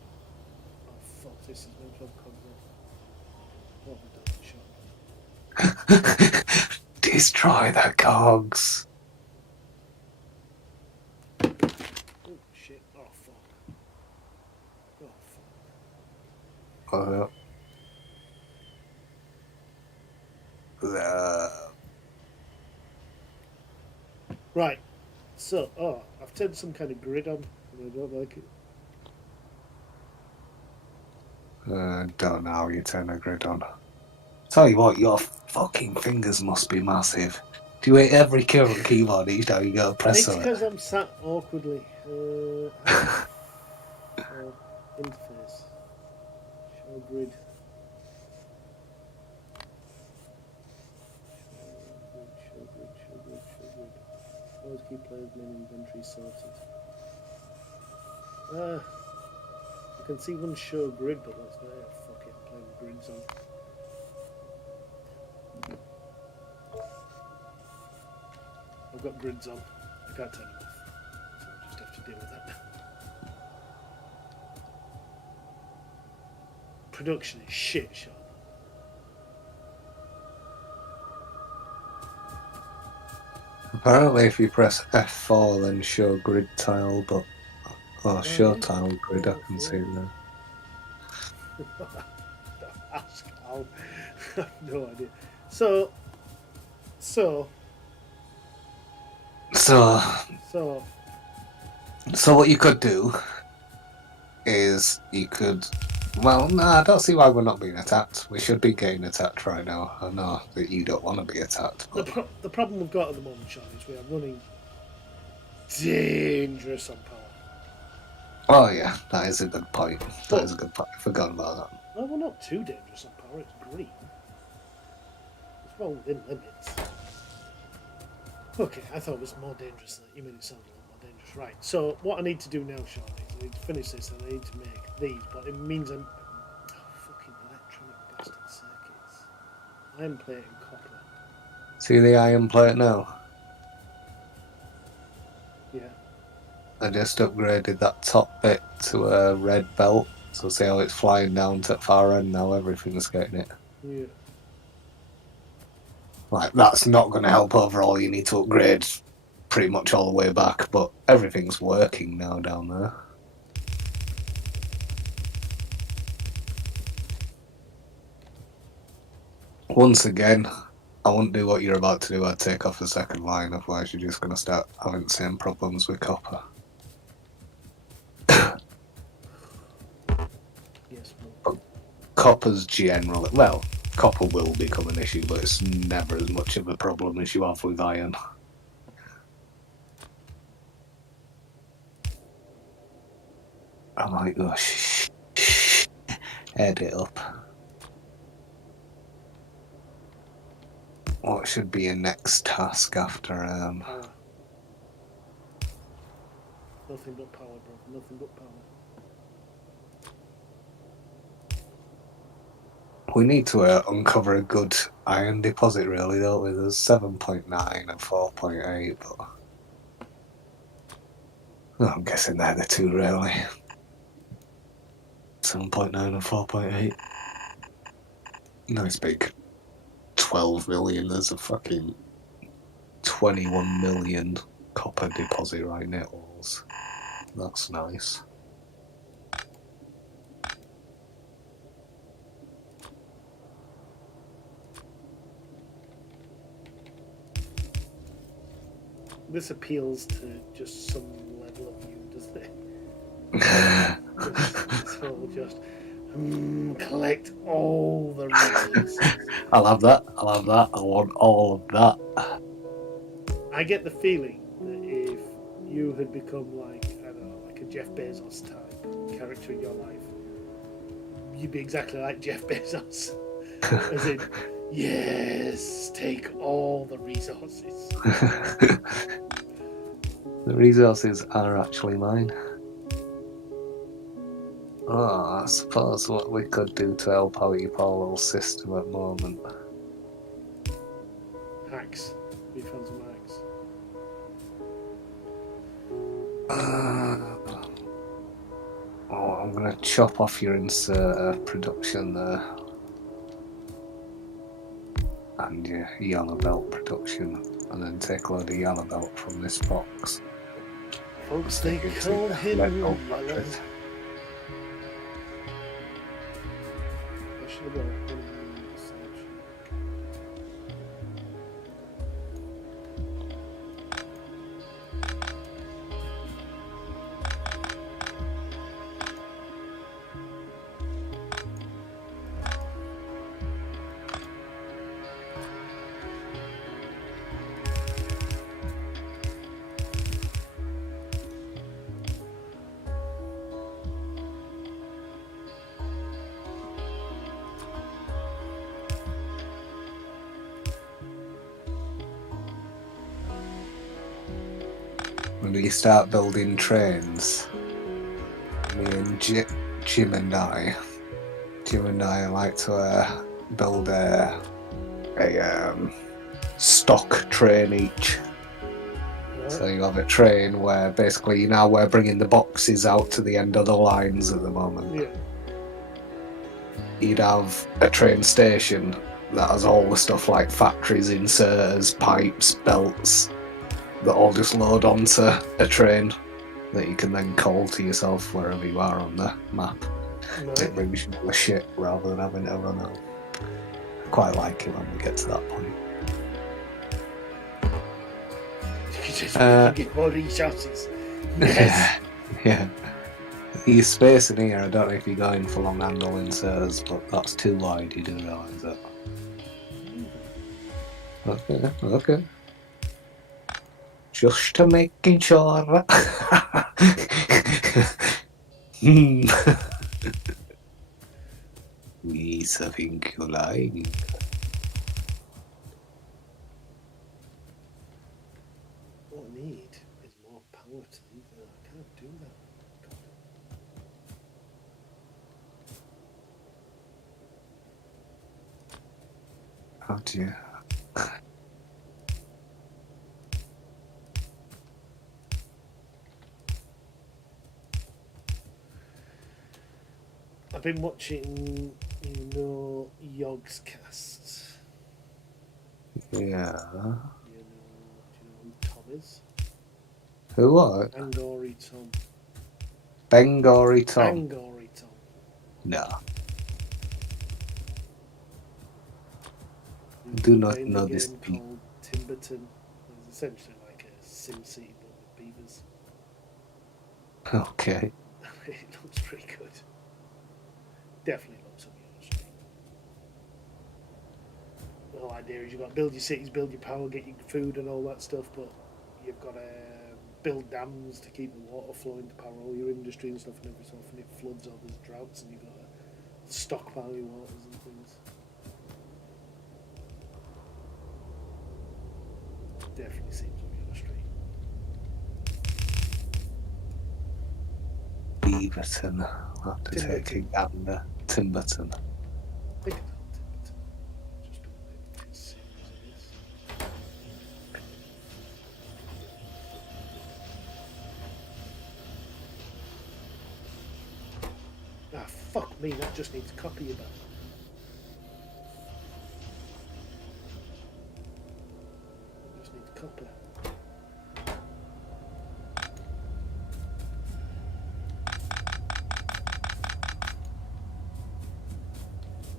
Oh fuck! This is meant to have cogs on. What have I done? Shut up. Destroy the cogs. Oh shit! Oh fuck! Oh fuck! Right. So, I've turned some kind of grid on, and I don't like it. Don't know how you turn a grid on. Tell you what, your fucking fingers must be massive. Do you hit every keyboard each time you go to press It's on it? because I'm sat awkwardly. Interface. Show grid. Show grid. Always keep players' main inventory sorted. I can see one show grid, but that's not it. Fuck it, I'm playing with grids on. I've got grids on. I can't turn them off. So I'll just have to deal with that. Production is shit, Sean. Apparently, if you press F4, then show grid tile, but show yeah. tile grid, I can see there. Ask how. I have no idea. So what you could do is you could. Well, no, I don't see why we're not being attacked. We should be getting attacked right now. I know that you don't want to be attacked. But the problem we've got at the moment, Sean, is we are running dangerous on power. oh yeah, that is a good point. That is a good point. I forgot about that. No, we're not too dangerous on power. It's green. It's well within limits. Okay, I thought it was more dangerous than that. You made it sound a lot more dangerous. Right, so what I need to do now, Sean, is I need to finish this and I need to make these, but it means I'm... fucking electronic bastard circuits. Iron plate and copper. See the iron plate now? Yeah. I just upgraded that top bit to a red belt. So see how it's flying down to the far end now, everything's getting it. Yeah. Like, that's not going to help overall, you need to upgrade pretty much all the way back, but everything's working now down there. Once again, I wouldn't do what you're about to do, I'd take off the second line, otherwise you're just going to start having the same problems with copper. Yes, But copper's generally, well, copper will become an issue, but it's never as much of a problem as you have with iron. Oh my gosh. Head it up. What should be your next task after Power. Nothing but power, bro. Nothing but power. we need to uncover a good iron deposit, really, don't we? There's 7.9 and 4.8, but I'm guessing they're the two, really. 7.9 and 4.8. Nice big 12 million. There's a fucking 21 million copper deposit right near walls. That's nice. This appeals to just some level of you, doesn't it? This whole just collect all the resources. I'll have that. I'll have that. I want all of that. I get the feeling that if you had become like, I don't know, like a Jeff Bezos type character in your life, you'd be exactly like Jeff Bezos. As in, yes, take all the resources. The resources are actually mine. Oh, I suppose what we could do to help out your poor little system at the moment. Hacks. We found some hacks. I'm going to chop off your insert production there. And your yellow belt production. And then take a load of yellow belt from this box. Folks, they call him Yellow. I should have brought him in the section. When we start building trains, me and Jim and I like to build a stock train each. So you have a train where basically we're bringing the boxes out to the end of the lines at the moment. Yeah. You'd have a train station that has all the stuff like factories, inserters, pipes, belts that all just load onto a train that you can then call to yourself wherever you are on the map. Right. It brings you all the shit rather than having to run out. I quite like it when we get to that point. You just get more resources. Yes. Yeah. Your space in here, I don't know if you're going for long handle inserters, but that's too wide, you do realise that. Okay. Just to making sure. We think you're lying. What I need is more power to these. I can't do that. How do you? I've been watching, Yogg's casts. Yeah. Do you know who Tom is? Who what? Angori Tom. Bengori Tom? Angori Tom. No. Do not Playing know a this game people. called Timberton. It's essentially like a Sim City but with beavers. Okay. It looks pretty good. Definitely looks up your street. The whole idea is you've got to build your cities, build your power, get your food and all that stuff, but you've got to build dams to keep the water flowing to power all your industry and stuff, and every so often it floods or there's droughts, and you've got to stockpile your waters and things. Definitely seems to be on a street. Beaverton. I'll have to take a gander. Timberton. Think about it. Just don't make it seem as it is. Ah, fuck me, that just needs copy about. Just needs copper.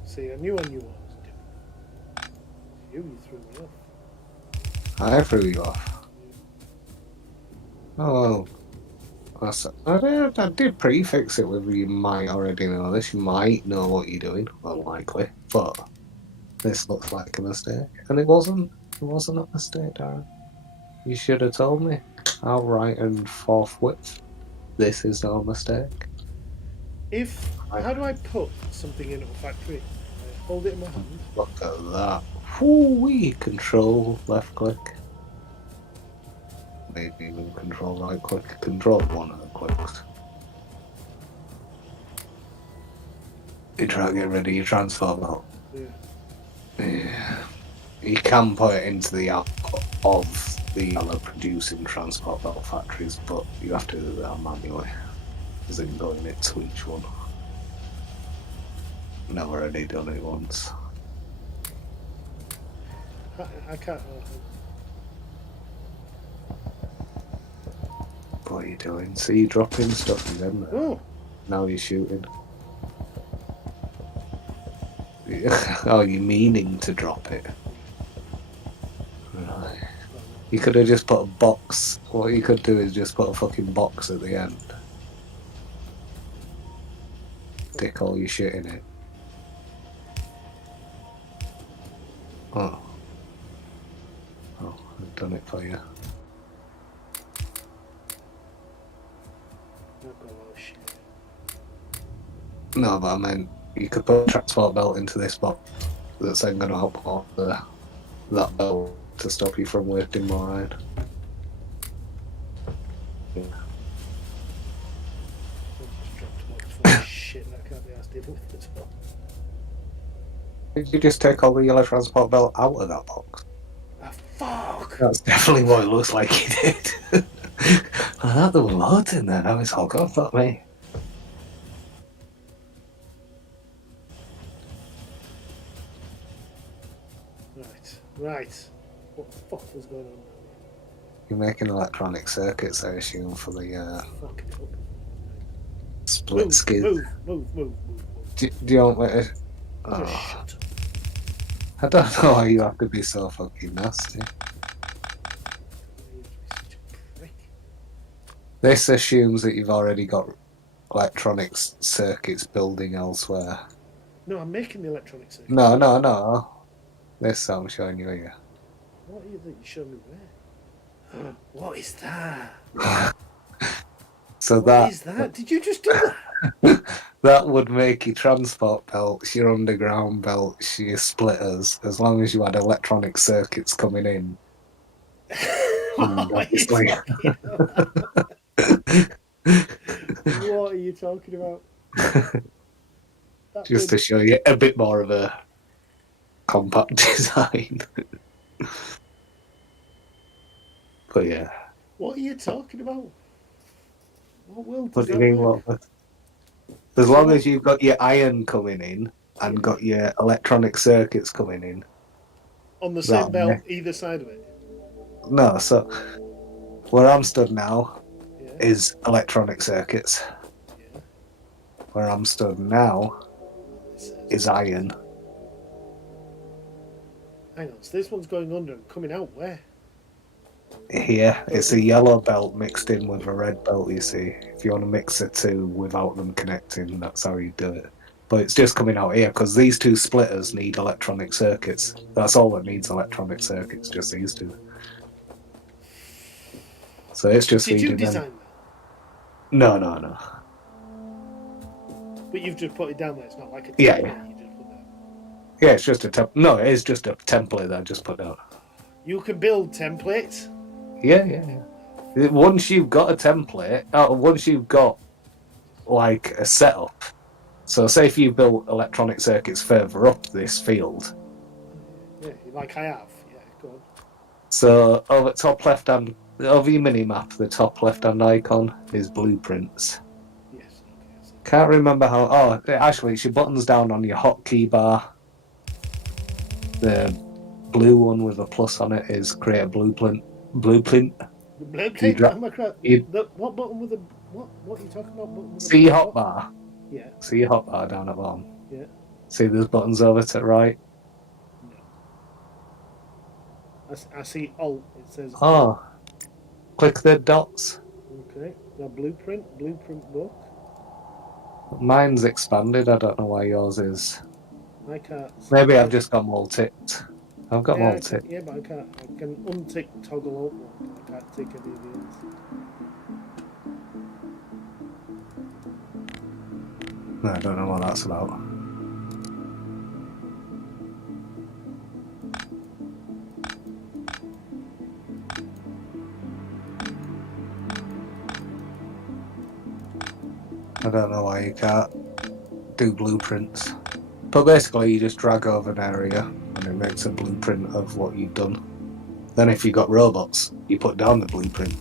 See, I knew what I was doing. You threw me off. I threw you off. Oh, I did prefix it with you might already know this. You might know what you're doing. Well, likely. But this looks like a mistake. And it wasn't. It wasn't a mistake, Darren. You should have told me outright and forthwith. This is no mistake. How do I put something into a factory? I hold it in my hand. Look at that. Whoo-wee. Control left click. Maybe even control right click. Control one of the clicks. You try to get rid of your transfer belt. Yeah. You can put it into the app of the other producing transport belt factories, but you have to do that manually. As in going into each one. I've already done it once. I can't. What are you doing? So you're dropping stuff again there. Oh! Now you're shooting. Oh, you're meaning to drop it. Right. You could have just put a box. What you could do is just put a fucking box at the end. Stick all your shit in it. Oh. Oh, I've done it for you. No, but I meant you could put a transport belt into this box that's then going to hop off that belt to stop you from lifting more iron. Yeah. Shit, that can't be asked dealing with as well. Did you just take all the yellow transport belt out of that box? Ah, fuck! That's definitely what it looks like you did. I thought there were loads in there. Now it's all gone, fuck me. Right. What the fuck was going on? You're making electronic circuits, I assume, for the Fucking up. split skid. Move. Do you want me to... Just shut up. I don't know why you have to be so fucking nasty. This assumes that you've already got electronic circuits building elsewhere. No, I'm making the electronic circuit. No. This I'm showing you here. What are you that you show me where? What is that? So What is that? Did you just do that? that would make your transport belts, your underground belts, your splitters, as long as you had electronic circuits coming in. Obviously. What are you talking about? Just to show you a bit more of a compact design. But yeah. What are you talking about? What world What does do you that mean? work? What? As long as you've got your iron coming in and got your electronic circuits coming in. On the same belt, either side of it? No, so where I'm stood now is electronic circuits. Yeah. Where I'm stood now is iron. Hang on, so this one's going under and coming out where? Here, it's a yellow belt mixed in with a red belt, you see. If you want to mix the two without them connecting, that's how you do it. But it's just coming out here, because these two splitters need electronic circuits. That's all that needs electronic circuits, just these two. So it's just Did you feeding design them. that? No. But you've just put it down there. It's not like a template. Yeah. You just put that. Yeah, it's just a no, it is just a template that I just put down. You can build templates. Yeah. Once you've got a template, once you've got like a setup. So, say if you built electronic circuits further up this field. Yeah, like I have. Yeah, go on. So, over top left hand, over your mini map, the top left hand icon is blueprints. Yes. Okay. I see. Can't remember how. Oh, actually, it's your buttons down on your hotkey bar. The blue one with a plus on it is create a blueprint. Blueprint. The blueprint. dra- Oh my crap. you- What button with the what are you talking about? Button with See your what? hotbar. Yeah. See your hotbar down at the bottom. Yeah. See those buttons over to the right. No. I see Alt. It says. Oh, click the dots. Okay. Now blueprint book. Mine's expanded. I don't know why yours is. I can't. Maybe I've just got them all ticked. I've got them all ticked. Yeah, but I can't. I can untick toggle alt mode. I can't tick any of the others. I don't know what that's about. I don't know why you can't do blueprints. But basically you just drag over an area and it makes a blueprint of what you've done. Then if you've got robots, you put down the blueprint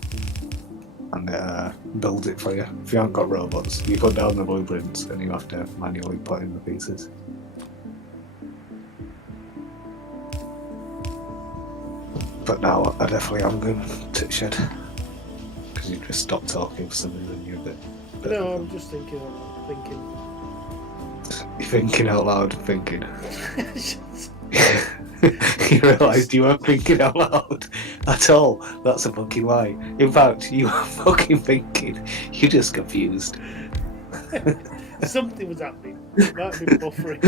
and it builds it for you. If you haven't got robots, you put down the blueprints and you have to manually put in the pieces. But now I definitely am going to shed. Because you just stopped talking for some reason. You're a bit... No, I'm just thinking. You're thinking out loud, thinking. You realised you weren't thinking out loud at all. That's a fucking lie. In fact, you were fucking thinking. You're just confused. Something was happening. I might have been buffering.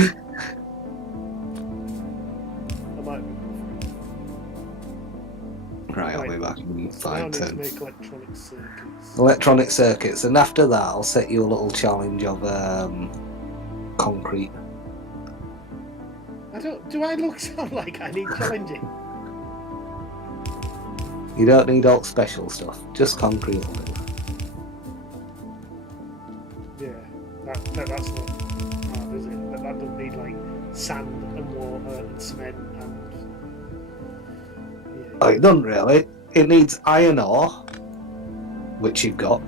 I might have been buffering. Right, I'll be back in So now I 5, need to 10. make electronic circuits. Electronic circuits, and after that, I'll set you a little challenge of concrete. Do I sound like I need challenging? You don't need all special stuff, just concrete will do. Yeah, that's not hard, is it? That doesn't need like sand and water and cement and. Yeah. Oh, it doesn't really. It needs iron ore, which you've got.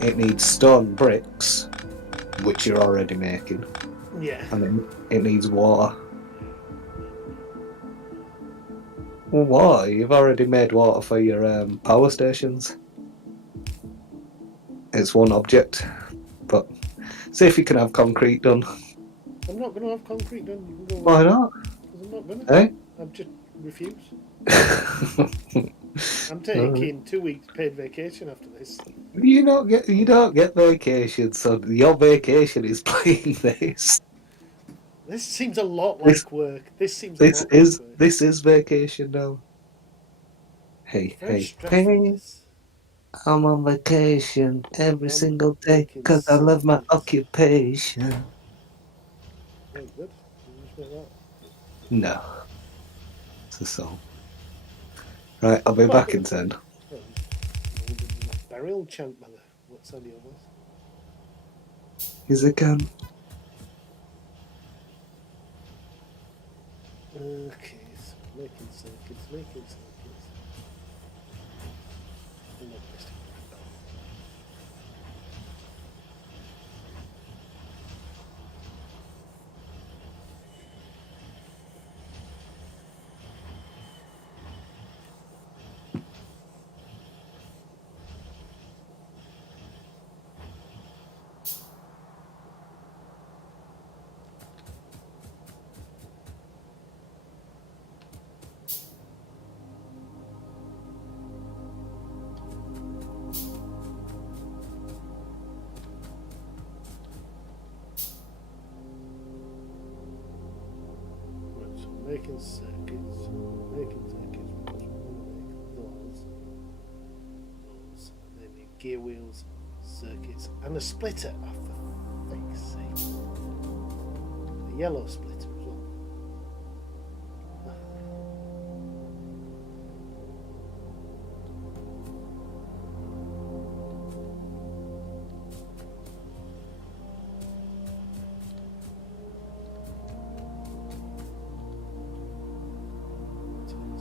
It needs stone bricks, which you're already making. Yeah. And it needs water. Well, water? You've already made water for your power stations. It's one object. But see if you can have concrete done. I'm not going to have concrete done. You can go. Why not? Because I'm not going to. Hey? I've just refused. I'm taking 2 weeks paid vacation after this. You don't get vacation, so your vacation is playing this. This seems a lot like work. This is work. This is vacation now. Hey, I'm on vacation every single day because I love my occupation. Very good. Can you just make that? No, it's a song. Right, I'll be back in 10. Burial chant, mother. What's on the others? Is it again? Okay, so making circuits. And then just- Right, so making circuits. Those, and then your gear wheels, circuits, and a splitter. Oh, for fuck's sake. yellow splitter as well.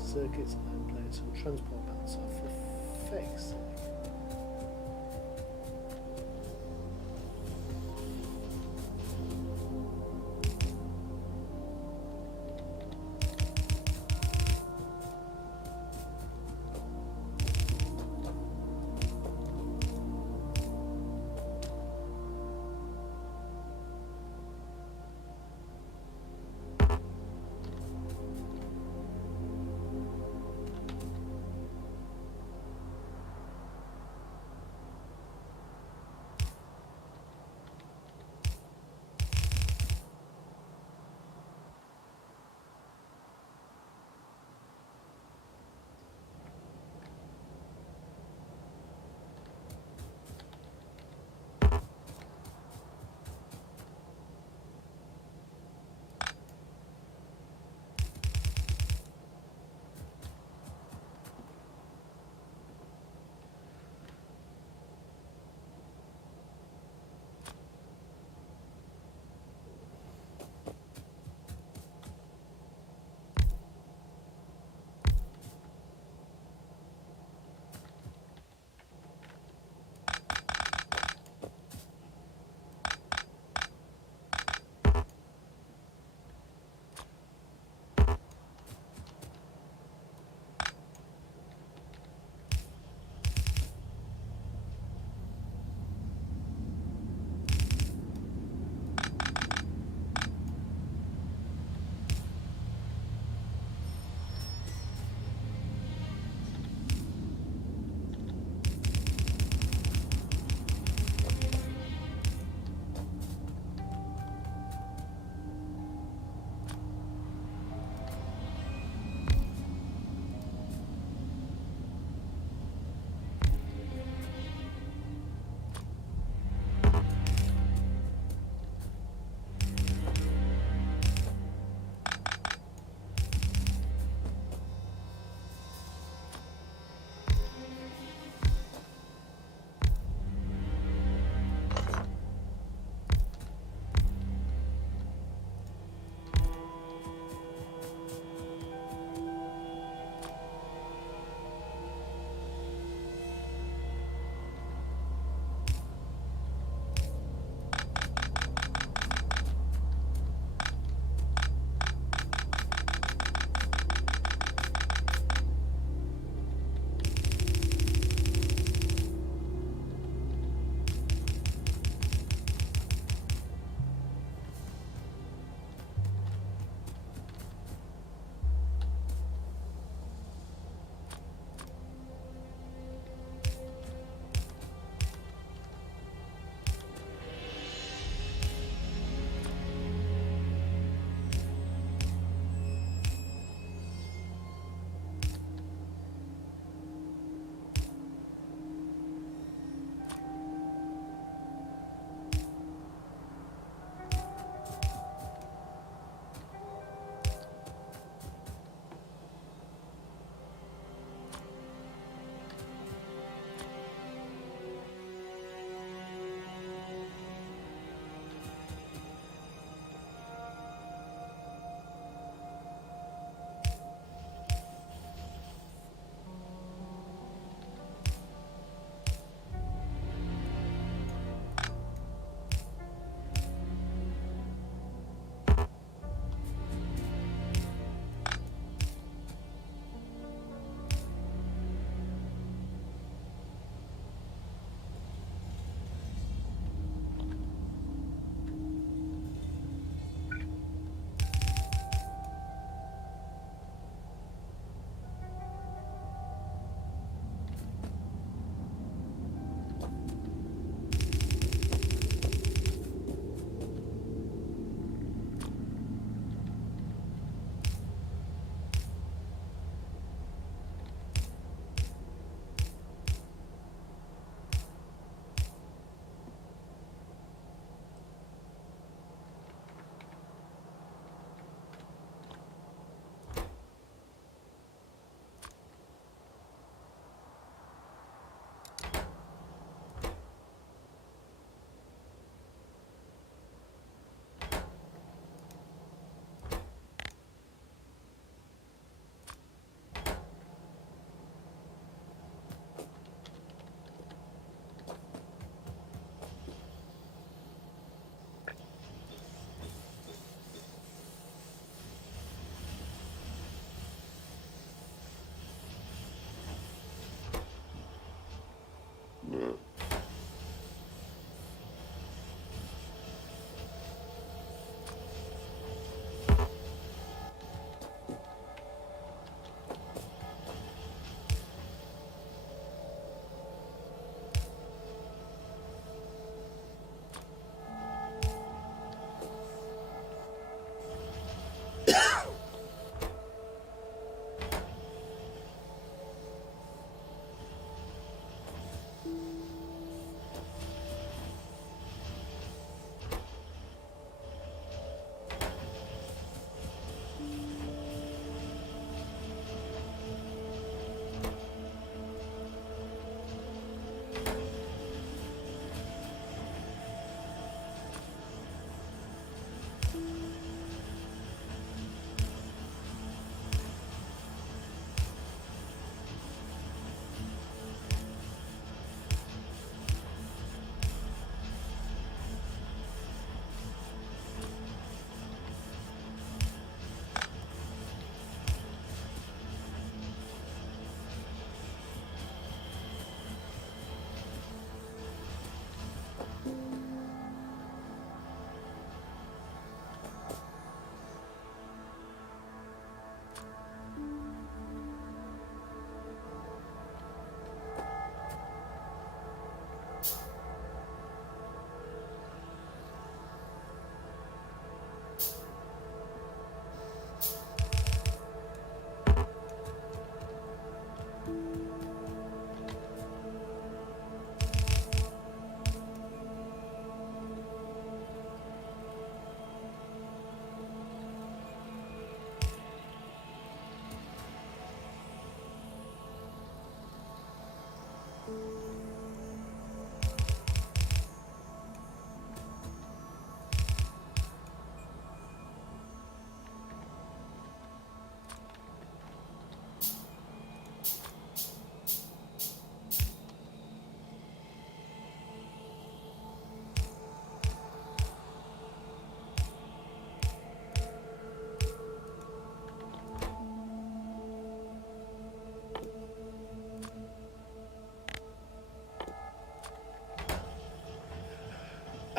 Circuits and players and transport bands are for fixed.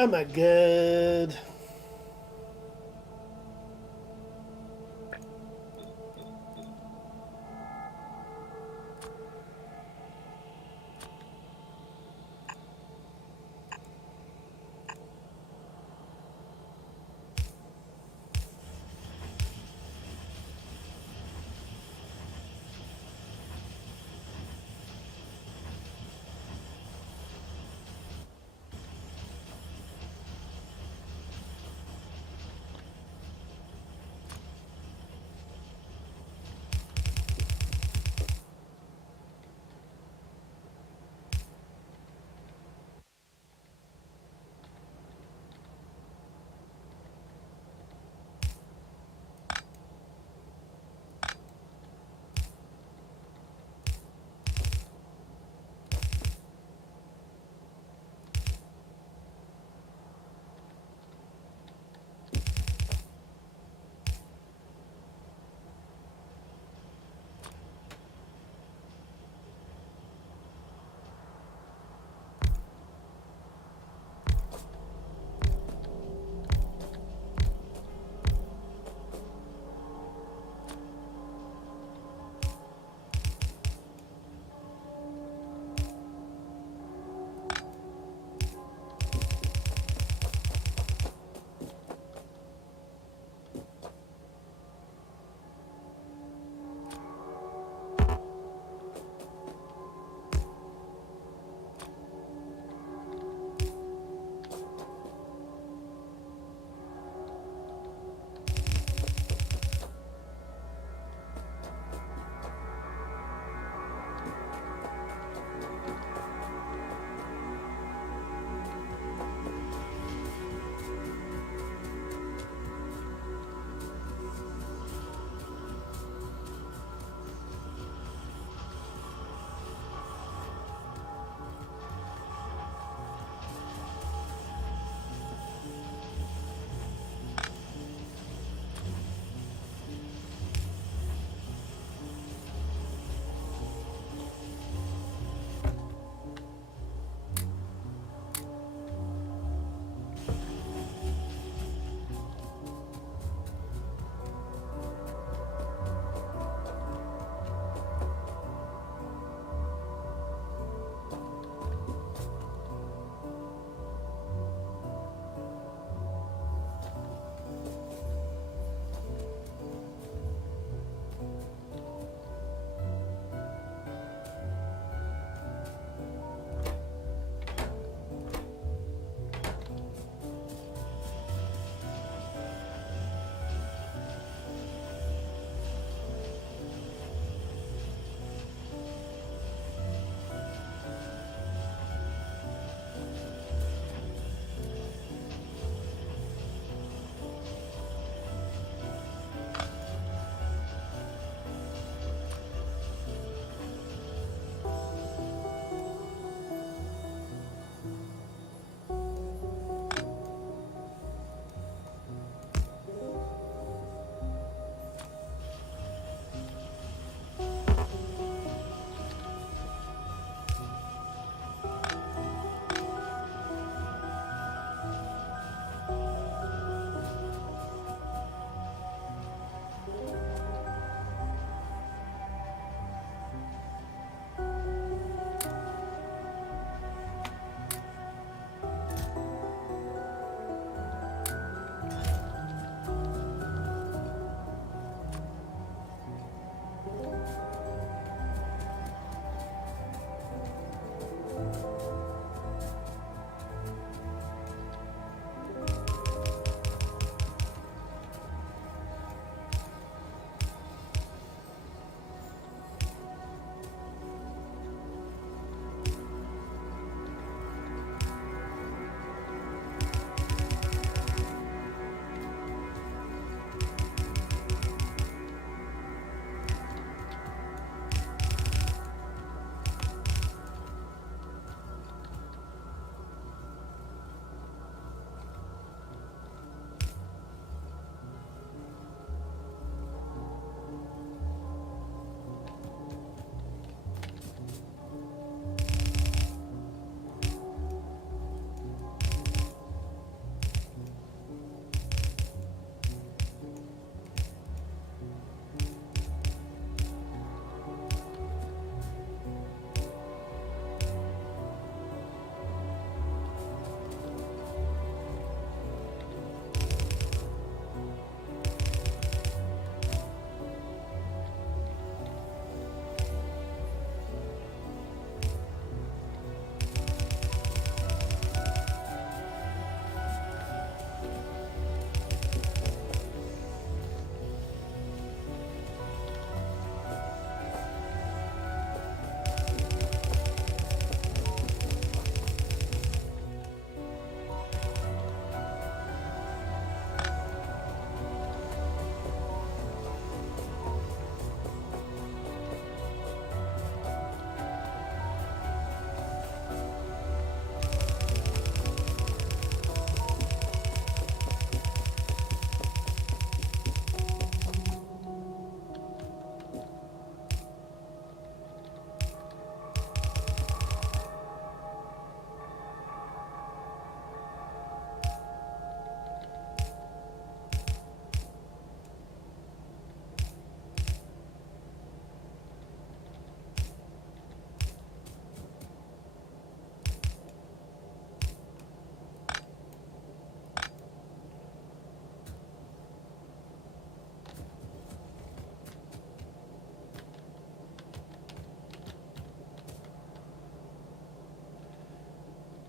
Oh my god.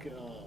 go.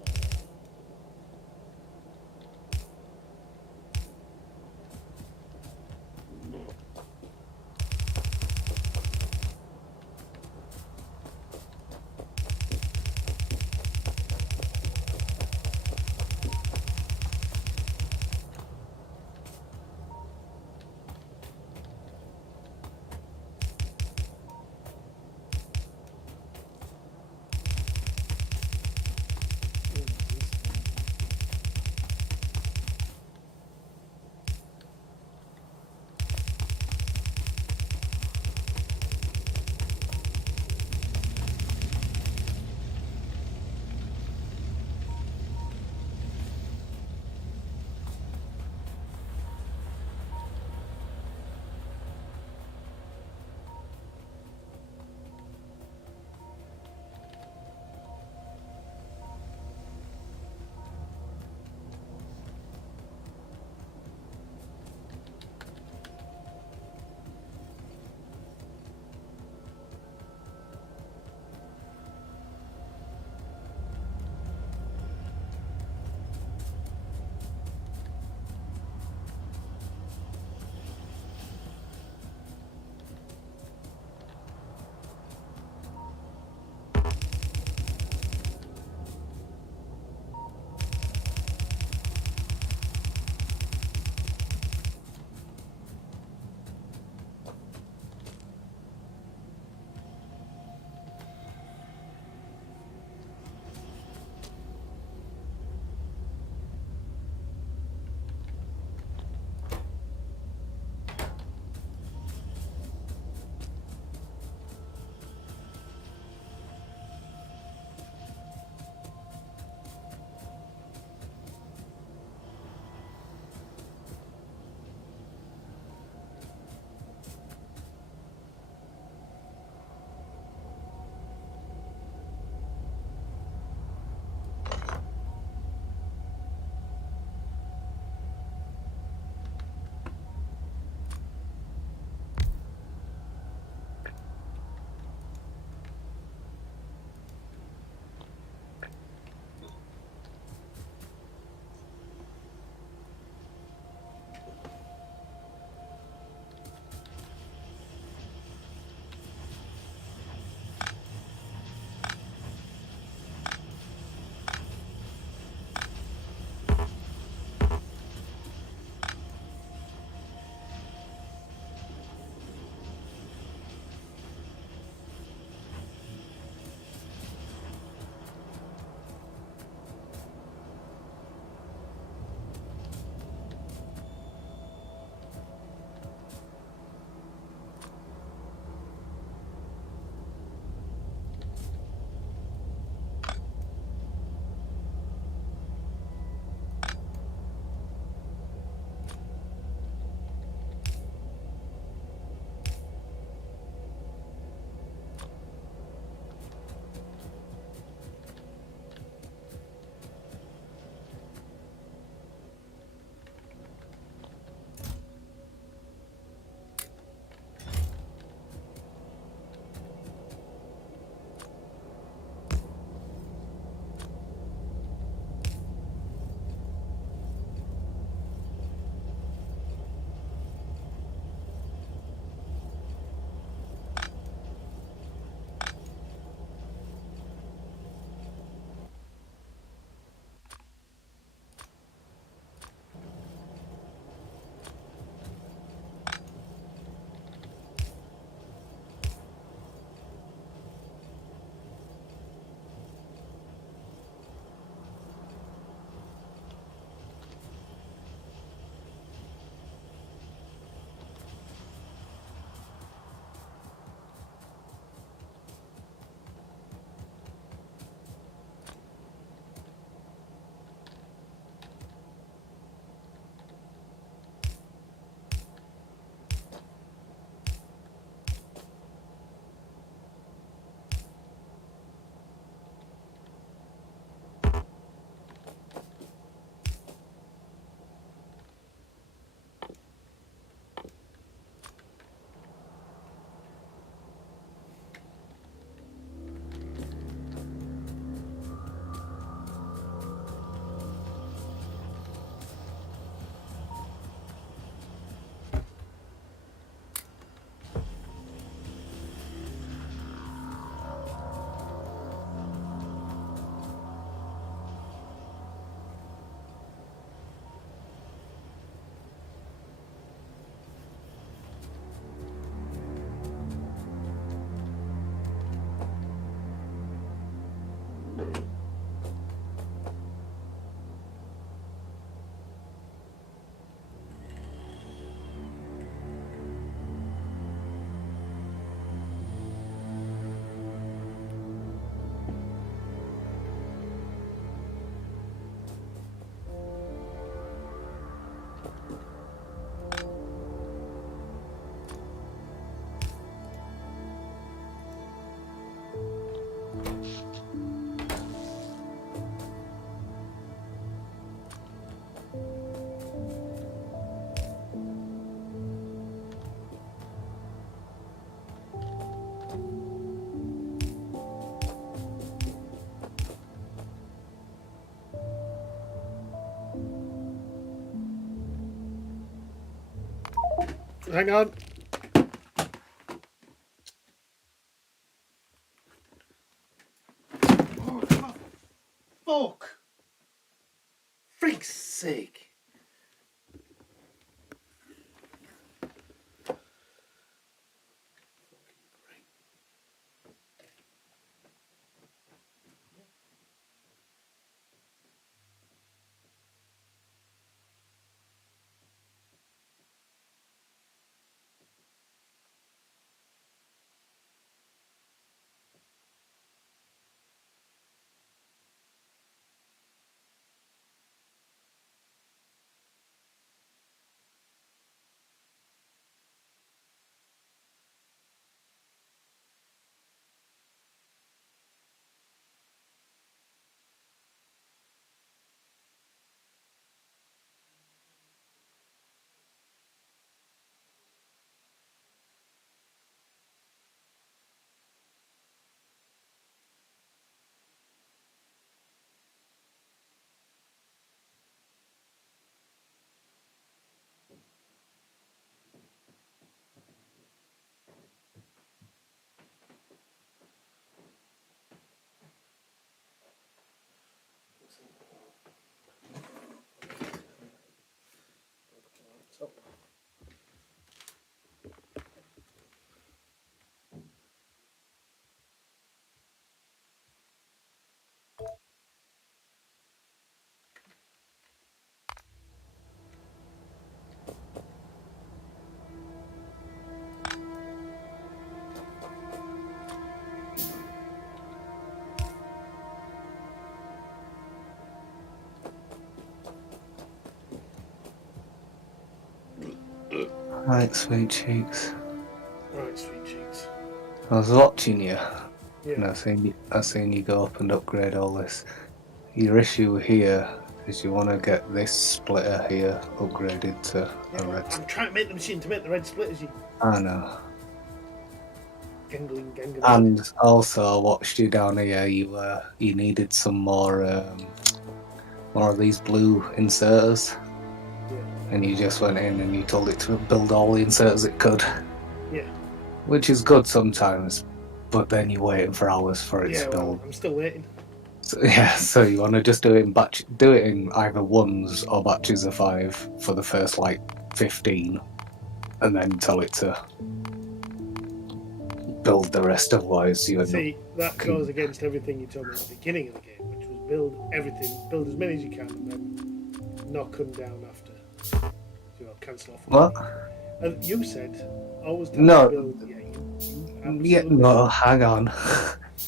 Hang on. Oh, fuck! Freak's sake! Right, sweet cheeks. Right, sweet cheeks. I was watching you, and Yeah. I seen you go up and upgrade all this. Your issue here is you want to get this splitter here upgraded to Yeah, a well, red. I'm trying to make the machine to make the red splitters, you I know. gangling. And also, I watched you down here. You needed some more of these blue inserters, Yeah. and you just went in and you told it to build all the inserters it could. Yeah. Which is good sometimes, but then you're waiting for hours for it Yeah, to well, build. I'm still waiting. So, yeah, so you want to just do it in either ones or batches of 5 for the first like 15, and then tell it to build the rest. Otherwise, you end See, that fucking- goes against everything you told me at the beginning of the game, which was build everything, build as many as you can, and then knock them down after. You know, cancel off. What? And you said always tell No. me to build. Yeah, you Yeah, absolutely. no, hang on.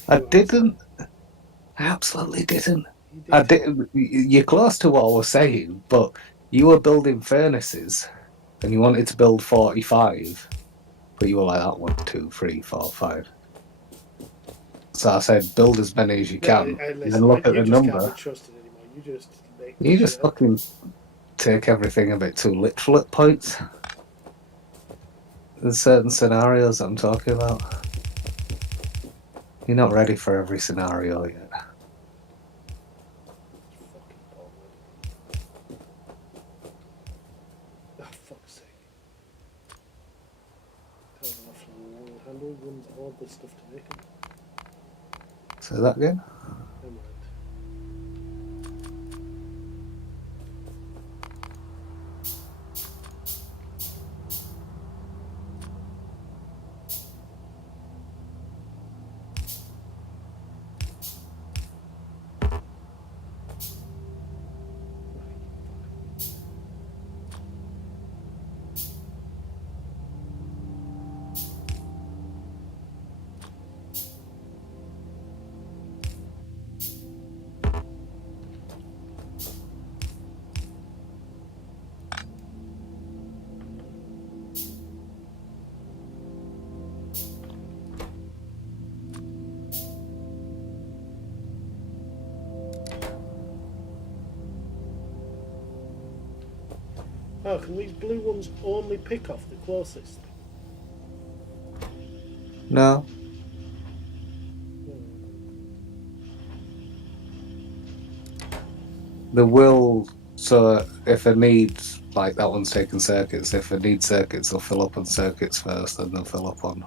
I You didn't. I absolutely didn't. You I did. did. You're close to what I was saying, but you were building furnaces, and you wanted to build 45. But you were like that 1, 2, 3, 4, 5. So I said, build as many as you can, and Listen, then look at you the just can't be number. trusted anymore. You just make You shit just up. fucking take everything a bit too literal at points. There's certain scenarios I'm talking about. You're not ready for every scenario yet. Fucking bollocks. Oh, fuck's sake. That was an awfully long handle. Runs all this stuff to make them. Say that again? Never mind. Oh, can these blue ones only pick off the closest? No. The will, so if it needs like that one's taking circuits. If they need circuits, they'll fill up on circuits first, then they'll fill up on.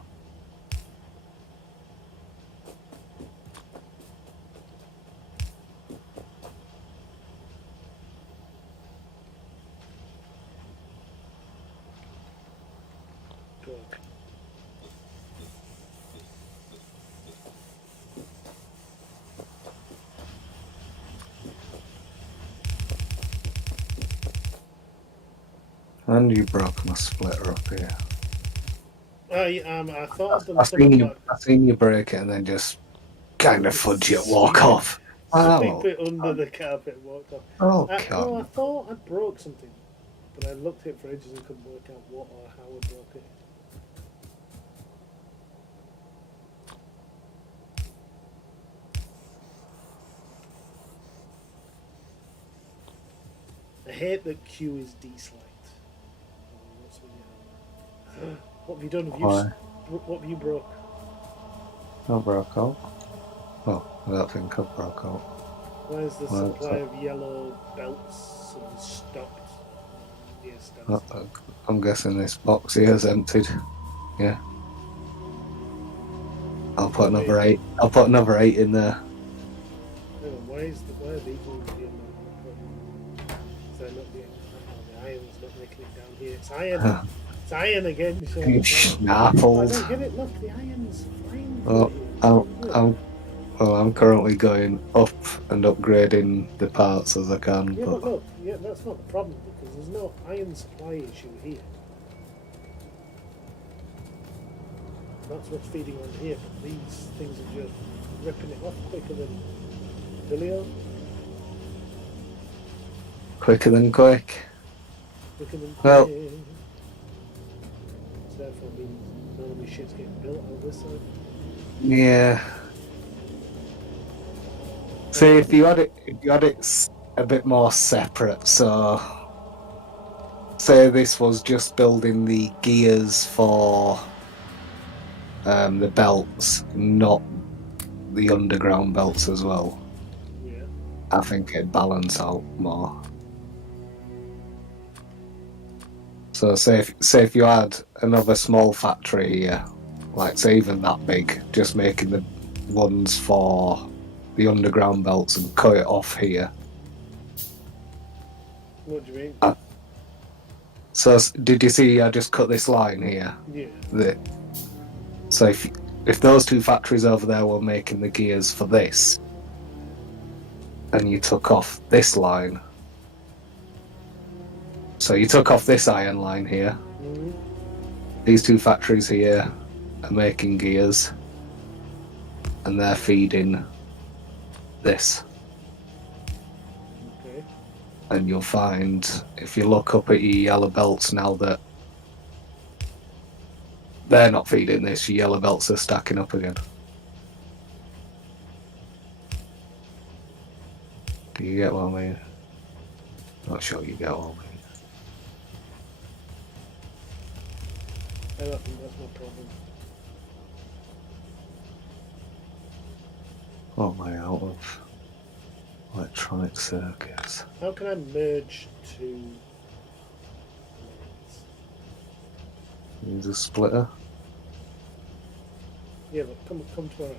Good. And you broke my splitter up here. I thought I'd done I something like seen you break it and then just kind of fudge it, walk off. sweep it under the carpet and walked off. Oh, No, I God. thought I broke something, but I looked at it for ages and couldn't work out what or how I broke it. I hate that Q is disliked. What have you done? Why? What have you broke? I broke out. Oh, I don't think I broke out. Why is the Well, supply of yellow belts and stopped? Yes, that's I'm guessing this box here is emptied. Yeah. I'll put another 8. I'll put another 8 in there. hang on, why are these ones yellow? Is that not the iron's not making it down here? It's iron. It's iron again. You I schnappled. don't get it. Look, the iron's flying. Oh, I'm currently going up and upgrading the parts as I can. Yeah, but but look, yeah, that's not the problem because there's no iron supply issue here. That's what's feeding on here, but these things are just ripping it off quicker than Billy-o. quicker than quick. Quicker than Well- quick. So therefore means none of my shit's getting built out this side. Yeah. See, if you had it a bit more separate, so say this was just building the gears for the belts, not the underground belts as well. Yeah. I think it'd balance out more. So say if you had another small factory here, like say even that big, just making the ones for the underground belts and cut it off here. What do you mean? So did you see I just cut this line here? Yeah. So if those two factories over there were making the gears for this, and you took off this line, so you took off this iron line here, Mm-hmm. these two factories here are making gears, and they're feeding this. Okay. And you'll find, if you look up at your yellow belts now, that they're not feeding this, your yellow belts are stacking up again. Do you get what I mean? Not sure you get what I mean. I don't think that's my problem. What am I out of? Electronic circuits. How can I merge two lanes? Use a splitter. Yeah, but come to our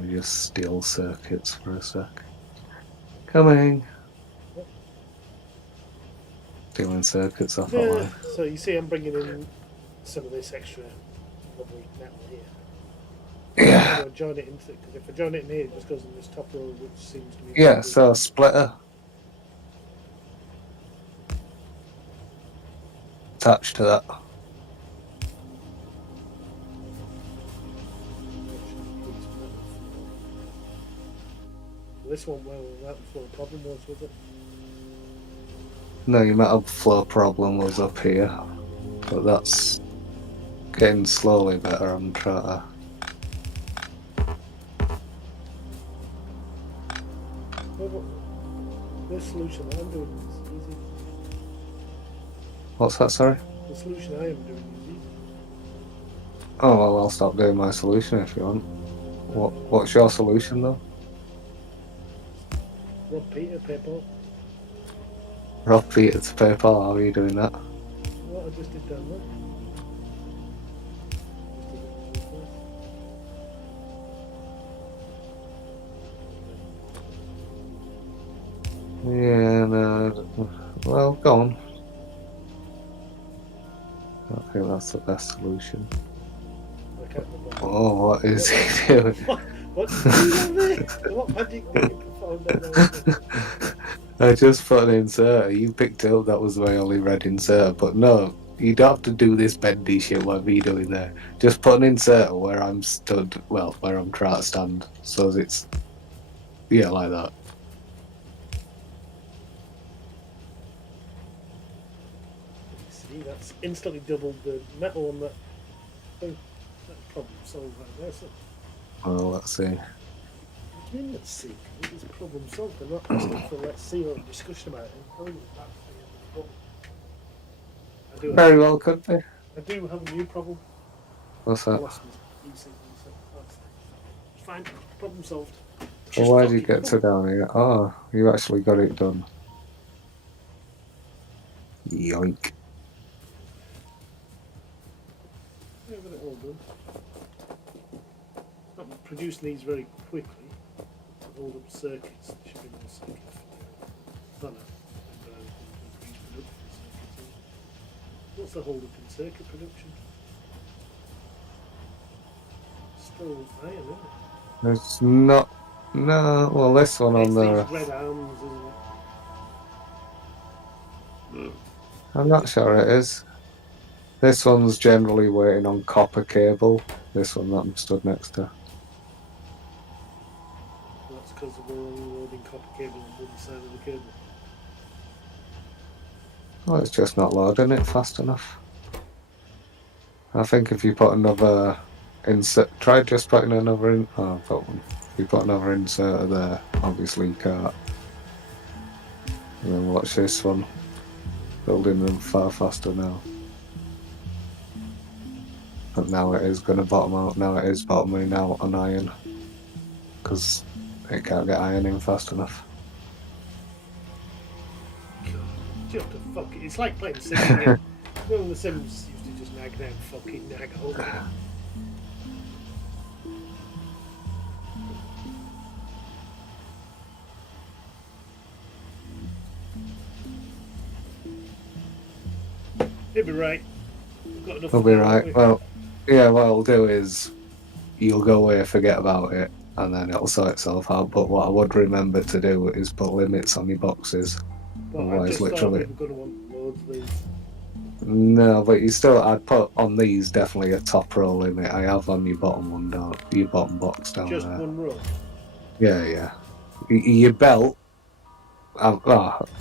Or just steal circuits for a sec. Coming. Stealing circuits off that line. So you see I'm bringing in some of this extra lovely metal here. Yeah. I'm going to join it into it, because if I join it in here, it just goes in this top row, which seems to be... Yeah, so splitter. Attached to that. This one, well, that was what the problem was it? No, your metal flow problem was up here. But that's getting slowly better. I'm trying to... The solution that I'm doing is easy. What's that, sorry? The solution I am doing is easy. Oh, well, I'll stop doing my solution if you want. What's your solution, though? Rob Peter, paper. Rock Peter to paper. How are you doing that? What I just did down there. Just did it Yeah, no. Well, go on. I think that's the best solution. I can't remember. Oh, what is he doing? What did you do there? What magic did you perform down there? I just put an inserter. You picked it up. That was my only red inserter. But no, you don't have to do this bendy shit. What me doing there? Just put an inserter where I'm stood. Well, where I'm trying to stand, so it's like that. See, that's instantly doubled the metal on that thing. That problem solved right there. So, Well, let's see. what do you mean let's see? It is problem solved. I'm not asking for let's see or discussion about it. I'm telling you that's the end of the problem. Very well, could be. I do have a new problem. What's I that? lost my e-sync, so that's fine. Problem solved. Well, why did you fucking get to down here? Oh, you actually got it done. Yoink. Yeah, I've got it all done. Not producing these very quickly. To hold up circuits. There should be more circuits for the what's the hold up in circuit production? Still iron, isn't it? It's not. No, well, this one on It's there. these red arms, isn't it? I'm not sure it is. This one's generally waiting on copper cable. This one that I'm stood next to. That's because we're only loading copper cable on one side of the cable. Well, it's just not loading it fast enough. I think if you put another insert, try just putting another in. Oh, I've got one. If you put another inserter there, obviously you can't. And then watch this one. Building them far faster now. But now it is going to bottom out. Now it is bottoming out on iron. Because it can't get iron in fast enough. God, you have to fuck it. It's like playing Sims again. You know when the Sims used to just nag down, fucking nag over it. He'll be right. We've got enough. It'll be right. Well, yeah, what I'll do is you'll go away, forget about it, and then it'll sort itself out. But what I would remember to do is put limits on your boxes. Well, I Otherwise, just thought literally. we were going to want loads of these. No, but you still, I'd put on these definitely a top row limit. I have on your bottom one down, your bottom box down Just there. one row. Yeah. Your belt.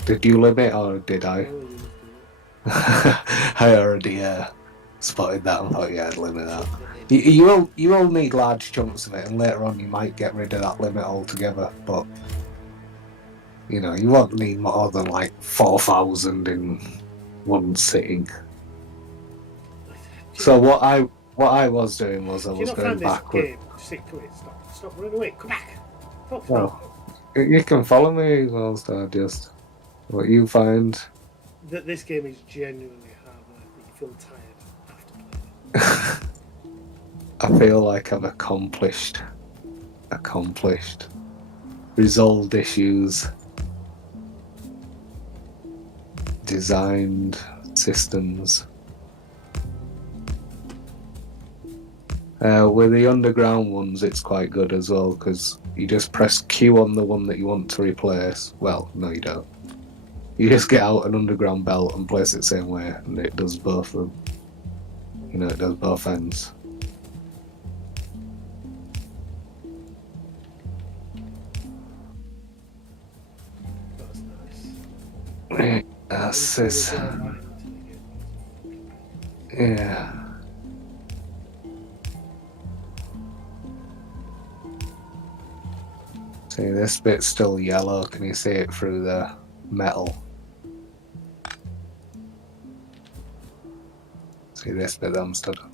Did you limit or did I? Oh, you must do I already spotted that and thought, yeah, I'd limit that. You will need large chunks of it, and later on you might get rid of that limit altogether. But you won't need more than like 4,000 in one sitting. So what I was doing was I was going backward. Stop running away. Come back. Well, you can follow me as well, so just what you find. This game is genuinely hard work. You feel tired after playing it. I feel like I've accomplished, resolved issues, designed systems. With the underground ones, it's quite good as well because you just press Q on the one that you want to replace. Well, no, you don't. You just get out an underground belt and place it the same way, and it does both of them. It does both ends. That's nice. That's this. Yeah. See, this bit's still yellow. Can you see it through the metal? See this bit that I'm stood on?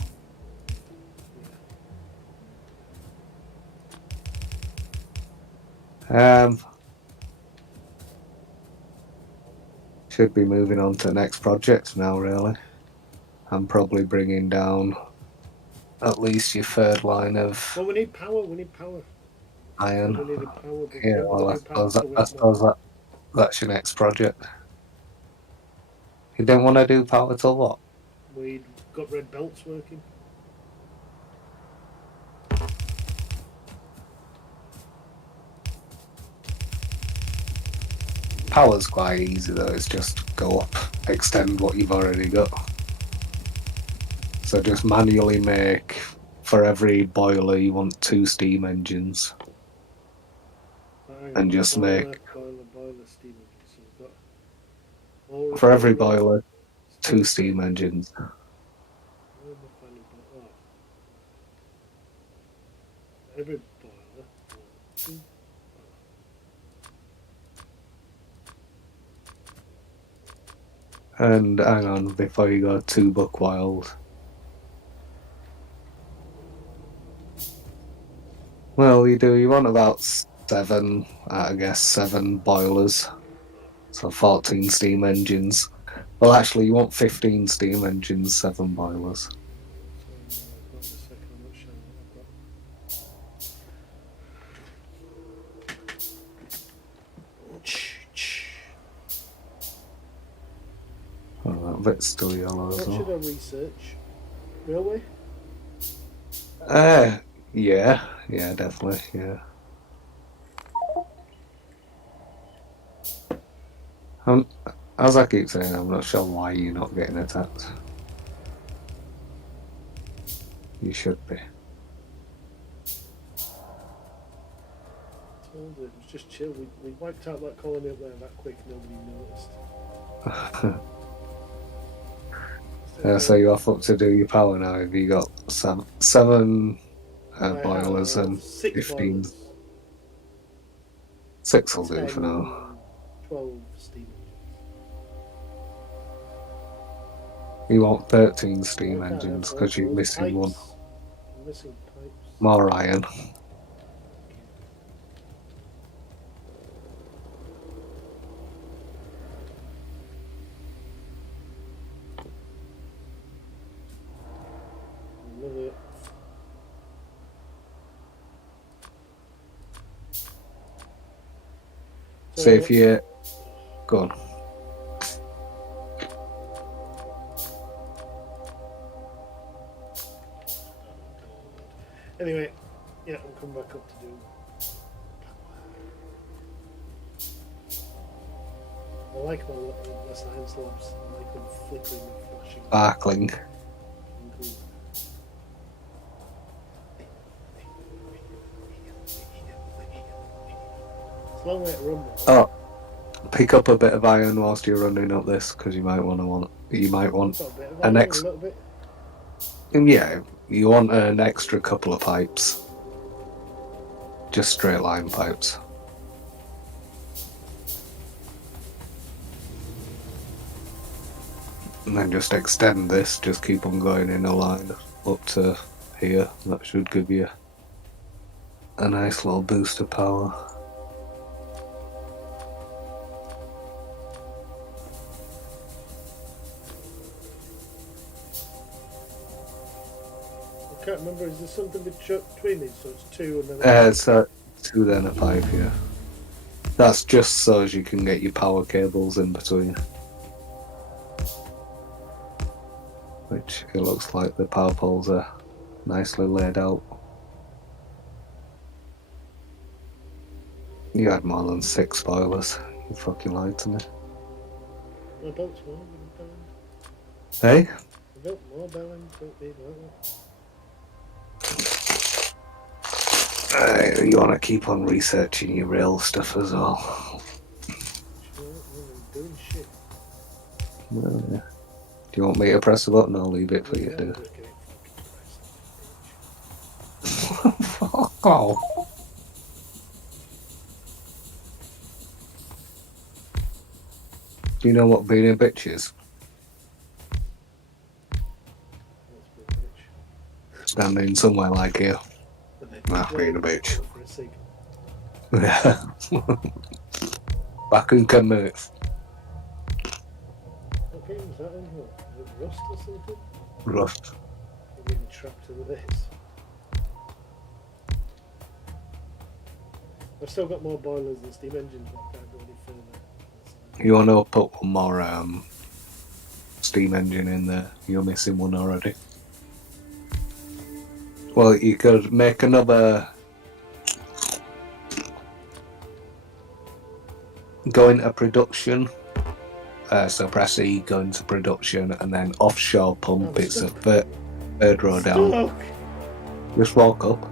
Should be moving on to the next project now, really. I'm probably bringing down at least your third line of Well, we need power. We need power. iron. We needed power, but we Yeah, haven't well, got I any power suppose, to that, win I suppose that's your next project. You don't want to do power till what? We got red belts working. Power's quite easy though, it's just go up, extend what you've already got. So just manually make, for every boiler you want 2 steam engines. And just boiler, make, boiler, steam engine. So we've got all for every all red- boiler, 2 still- steam engines. Where am I finding boiler? Oh. Every boiler. 1, 2. And hang on, before you go too buck wild. Well, you want about 7, I guess, 7 boilers. So 14 steam engines. Well, actually, you want 15 steam engines, 7 boilers. Hold on a second, I'm not sure what I've got. Oh, that bit's still yellow as What well. should I research? Railway? Yeah, definitely, yeah. As I keep saying, I'm not sure why you're not getting attacked. You should be. Told it was just chill. We wiped out that colony up there that quick, nobody noticed. So you're off up to do your power now. Have you got 7 boilers and 6 15? boilers. 6 will do for now. 12 steam engines. You want 13 steam I can't engines have because you're those missing one. pipes. I'm missing pipes. More iron. Love it. So if you go on. Anyway, yeah, I'm coming back up to do. I like my science labs. I like them flickering and flashing. Sparkling. Cool. It's a long way to run. Oh, pick up a bit of iron whilst you're running up this because you might want Got a bit of an iron, ex. a little bit. Yeah, you want an extra couple of pipes. Just straight line pipes. And then just extend this, just keep on going in a line up to here. That should give you a nice little boost of power. I can't remember, is there something between these? So it's 2 and then. It's 2 then a pipe, yeah. That's just so as you can get your power cables in between. Which it looks like the power poles are nicely laid out. You had more than 6 spoilers. You fucking lied to me. I built more, Hey? I built more buildings, don't need that. You want to keep on researching your real stuff as well. Sure, I'm doing shit. Well, yeah. Do you want me to press the button? I'll leave it for you to do. Fuck off. Do you know what being a bitch is? Standing somewhere like here. Being a bitch. Yeah. Back and can move. that on? What? Is it rust or something? Rust. Or being trapped in the base? I've still got more boilers and steam engines, but I can't go any further. You want to put one more steam engine in there? You're missing one already. Well, you could make another. Go into production. So press E, go into production, and then offshore pump. I'm It's a stuck. third row down. Stuck! Just walk up.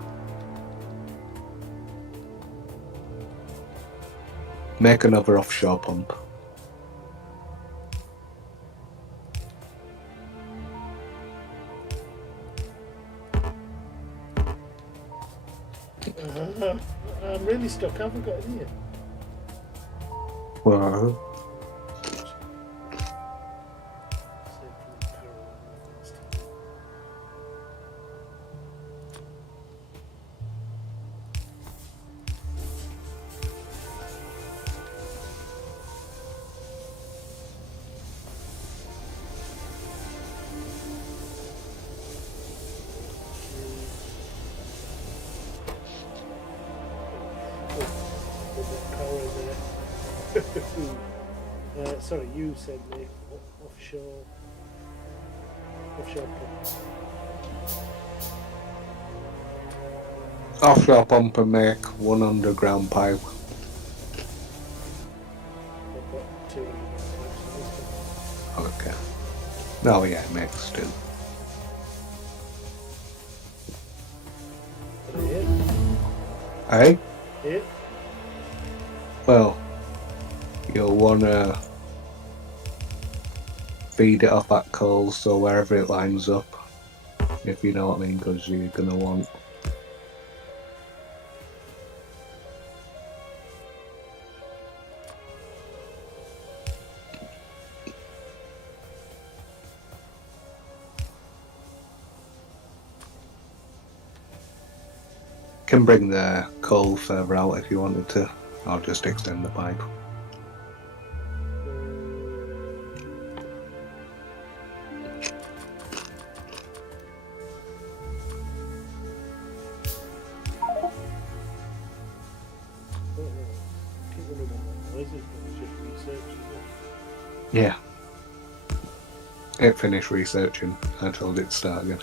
Make another offshore pump. I'm really stuck. How have I got in here? Well, Sorry, you said make offshore pump. offshore pump and make one underground pipe. I've got 200 pipes in this Okay. Oh yeah, it makes two. one. Here, Hey? here. Well, you'll wanna feed it off that coal, so wherever it lines up, if you know what I mean, because you're gonna want. Can bring the coal further out if you wanted to. I'll just extend the pipe. Keep wondering what that noise is, but it's just research, isn't it? Yeah. It finished researching. I told it to start again.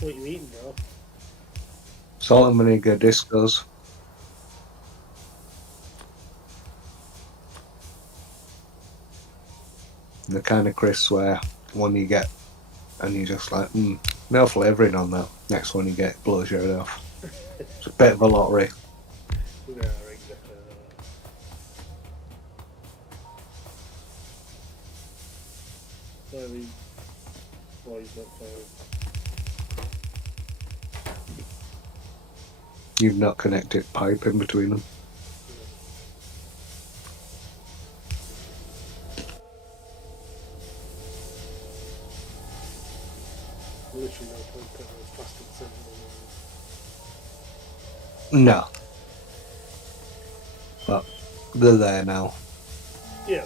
What you eating, bro? Salt and vinegar discos. The kind of crisps where one you get and you're just like, no flavouring on that. Next one you get blows your head off. It's a bit of a lottery. Yeah, exactly. Sorry. Why he's not firing? You've not connected pipe in between them. Literally no point putting those plastic sentinel No. But they're there now. on. Yeah.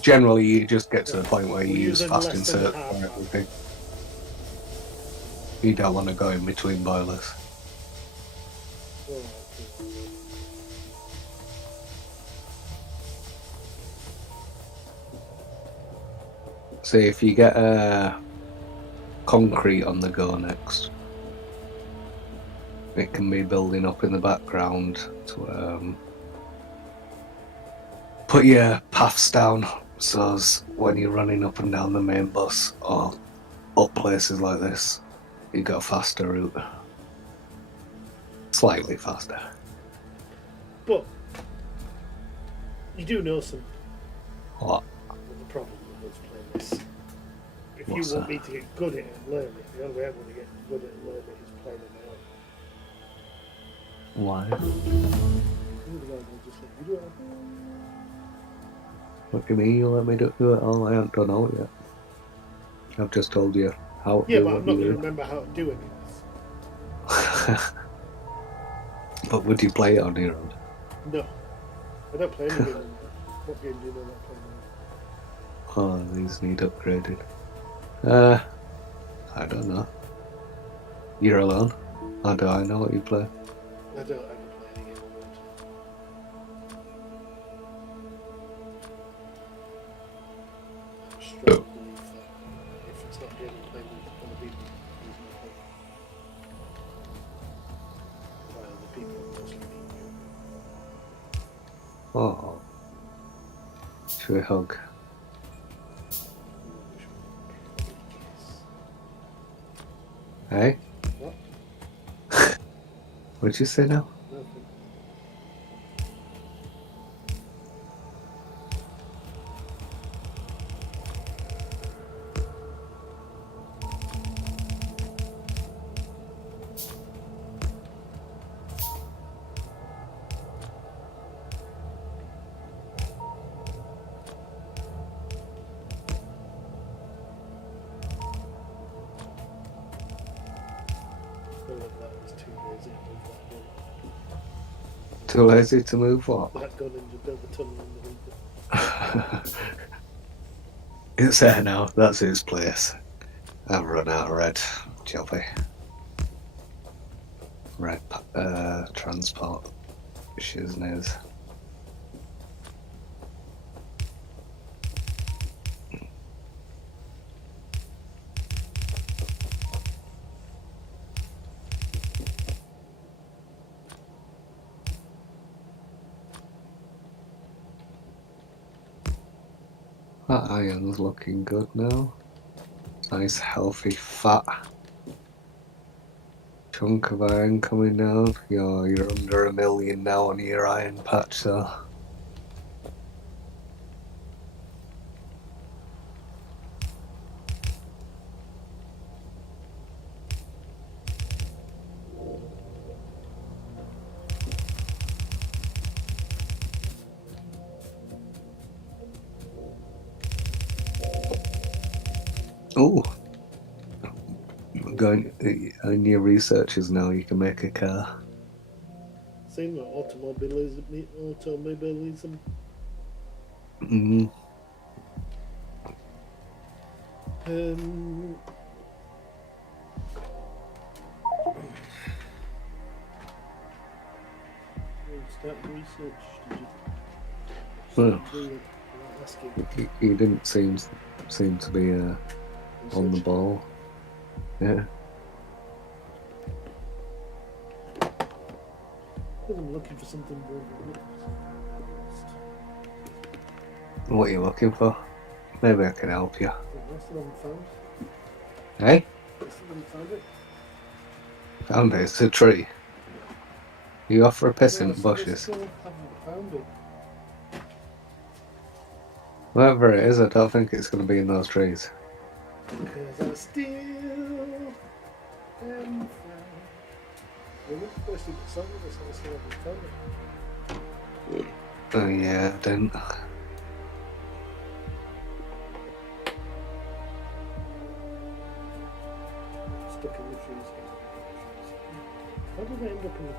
Generally, you just get to the point where you We're use using fast less than insert half for that. everything. You don't want to go in between boilers. Alright, See, if you get a concrete on the go next. It can be building up in the background to put your paths down, so as when you're running up and down the main bus or up places like this, you got a faster route. Slightly faster. But you do know something. What? The problem with us playing this. If What's you want that? me to get good at it and learn it, the only way I'm going to get good at it and learn it is playing it now. Why? Otherwise, I'll just let you do it. What do you mean you let me do it all? I haven't done all yet. I've just told you how to Yeah, do but what I'm not you going to do. remember how to do it. But would you play it on your own? No. I don't play any game. What game do you know that I play now? Oh, these need upgrading. I don't know. You're alone? How do I know what you play? I don't ever play any game on that. I'm strong belief that if it's not game I play with other people, there's no hope. By other people, I'm mostly being you. Oh. Should we hug? Which would probably kiss. Hey? What? What'd you say now? Nothing. That was too lazy to move that gun. Too lazy to move what? That gun and just build a tunnel underneath it. It's there now. That's his place. I've run out of red. Jobby. Red transport. Shizness. That iron's looking good now. Nice, healthy, fat chunk of iron coming down. You're under 1 million now on your iron patch, so. Ooh. Going in your researches now, you can make a car. Same with automobilism. Mm. Start research. Did you? Well, Start doing it without asking. he didn't seem to be on the Research. ball. Yeah. Because I'm looking for something more than this. What are you looking for? Maybe I can help you. I still haven't found it. Hey? I still haven't found it. Found it. It's a tree. You off for a piss in No, the I bushes? still haven't found it. Whatever it is, I don't think it's going to be in those trees. Because I still am found. Remember the first thing that song was I still haven't found it. Oh yeah, I didn't. Stuck in the trees. How did I end up in the...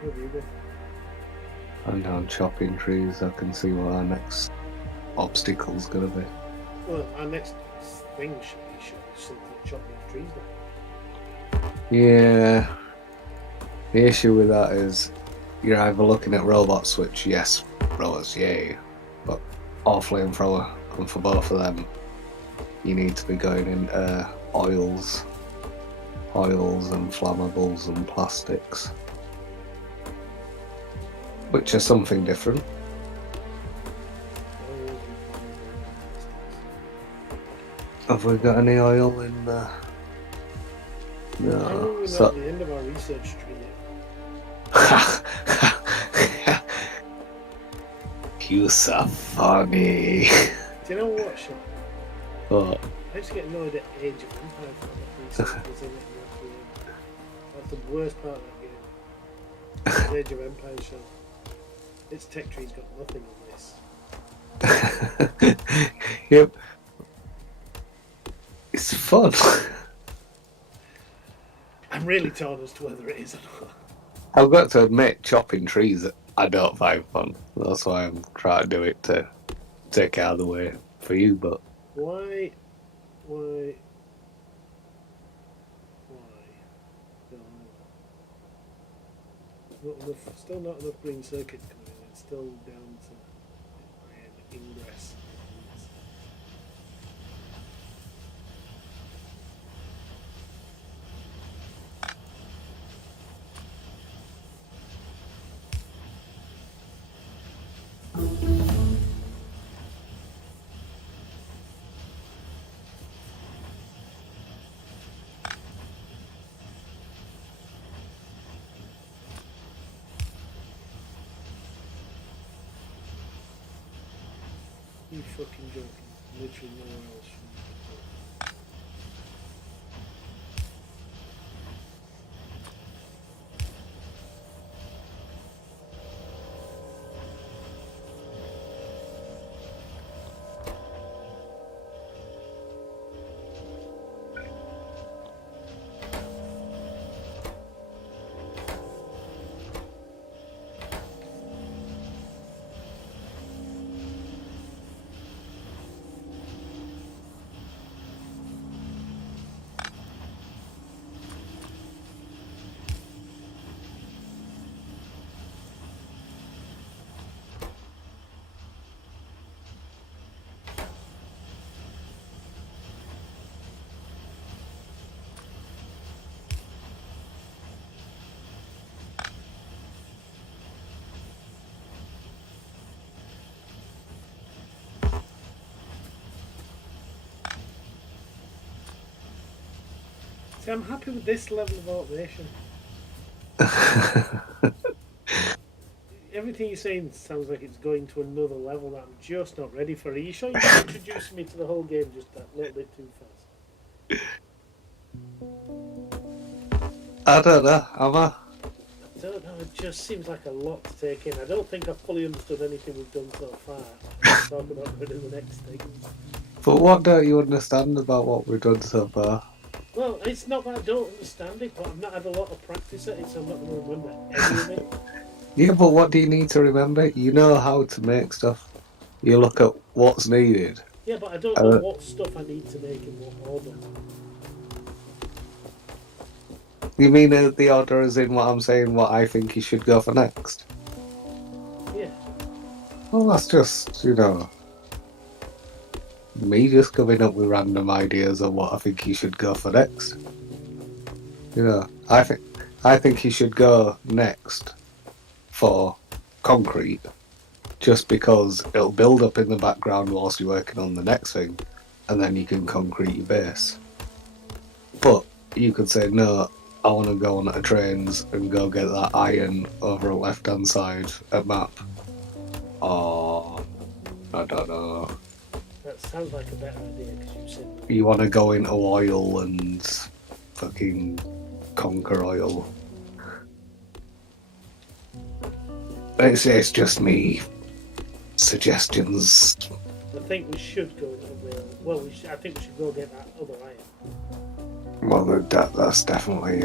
Where were you then? I'm down chopping trees. I can see what our next obstacle's going to be. Well, our next thing should be something that chopping the trees down. Yeah. The issue with that is you're either looking at robots, which yes, robots, yay, but or flamethrower, and for both of them, you need to be going into oils and flammables and plastics, which are something different. Have we got any oil in there? How are No. we not at the end of our research tree yet? You so funny. Do you know what, Sean? What? I used to get annoyed at Age of Empires when the research was in it. That's the worst part of that game. Age of Empires, Sean. Its tech tree's got nothing on this. Yep. It's fun. I'm really torn as to whether it is or not. I've got to admit, chopping trees I don't find fun. That's why I'm trying to do it to take it out of the way for you, but... Why? Still not enough green circuits coming in. It's still down to iron ingress. You fucking joking. Literally nowhere else from See, I'm happy with this level of automation. Everything you're saying sounds like it's going to another level that I'm just not ready for. Are you sure you're not introducing me to the whole game just that little bit too fast? I don't know, am I? I don't know, it just seems like a lot to take in. I don't think I've fully understood anything we've done so far. Let's talk about going to the next thing. But what don't you understand about what we've done so far? Well, it's not that I don't understand it, but I've not had a lot of practice at it, so I'm not going to remember any of it. Yeah, but what do you need to remember? You know how to make stuff. You look at what's needed. Yeah, but I don't know what stuff I need to make in what order. You mean the order is in what I'm saying, what I think you should go for next? Yeah. Well, that's just, me just coming up with random ideas of what I think you should go for next. I think you should go next for concrete, just because it'll build up in the background whilst you're working on the next thing, and then you can concrete your base. But you could say, no, I want to go on the trains and go get that iron over the left-hand side at map. Or, I don't know. That sounds like a better idea because you said. You want to go into oil and fucking conquer oil. It's just me suggestions. I think we should go over. Well, I think we should go get that other iron. Well, that's definitely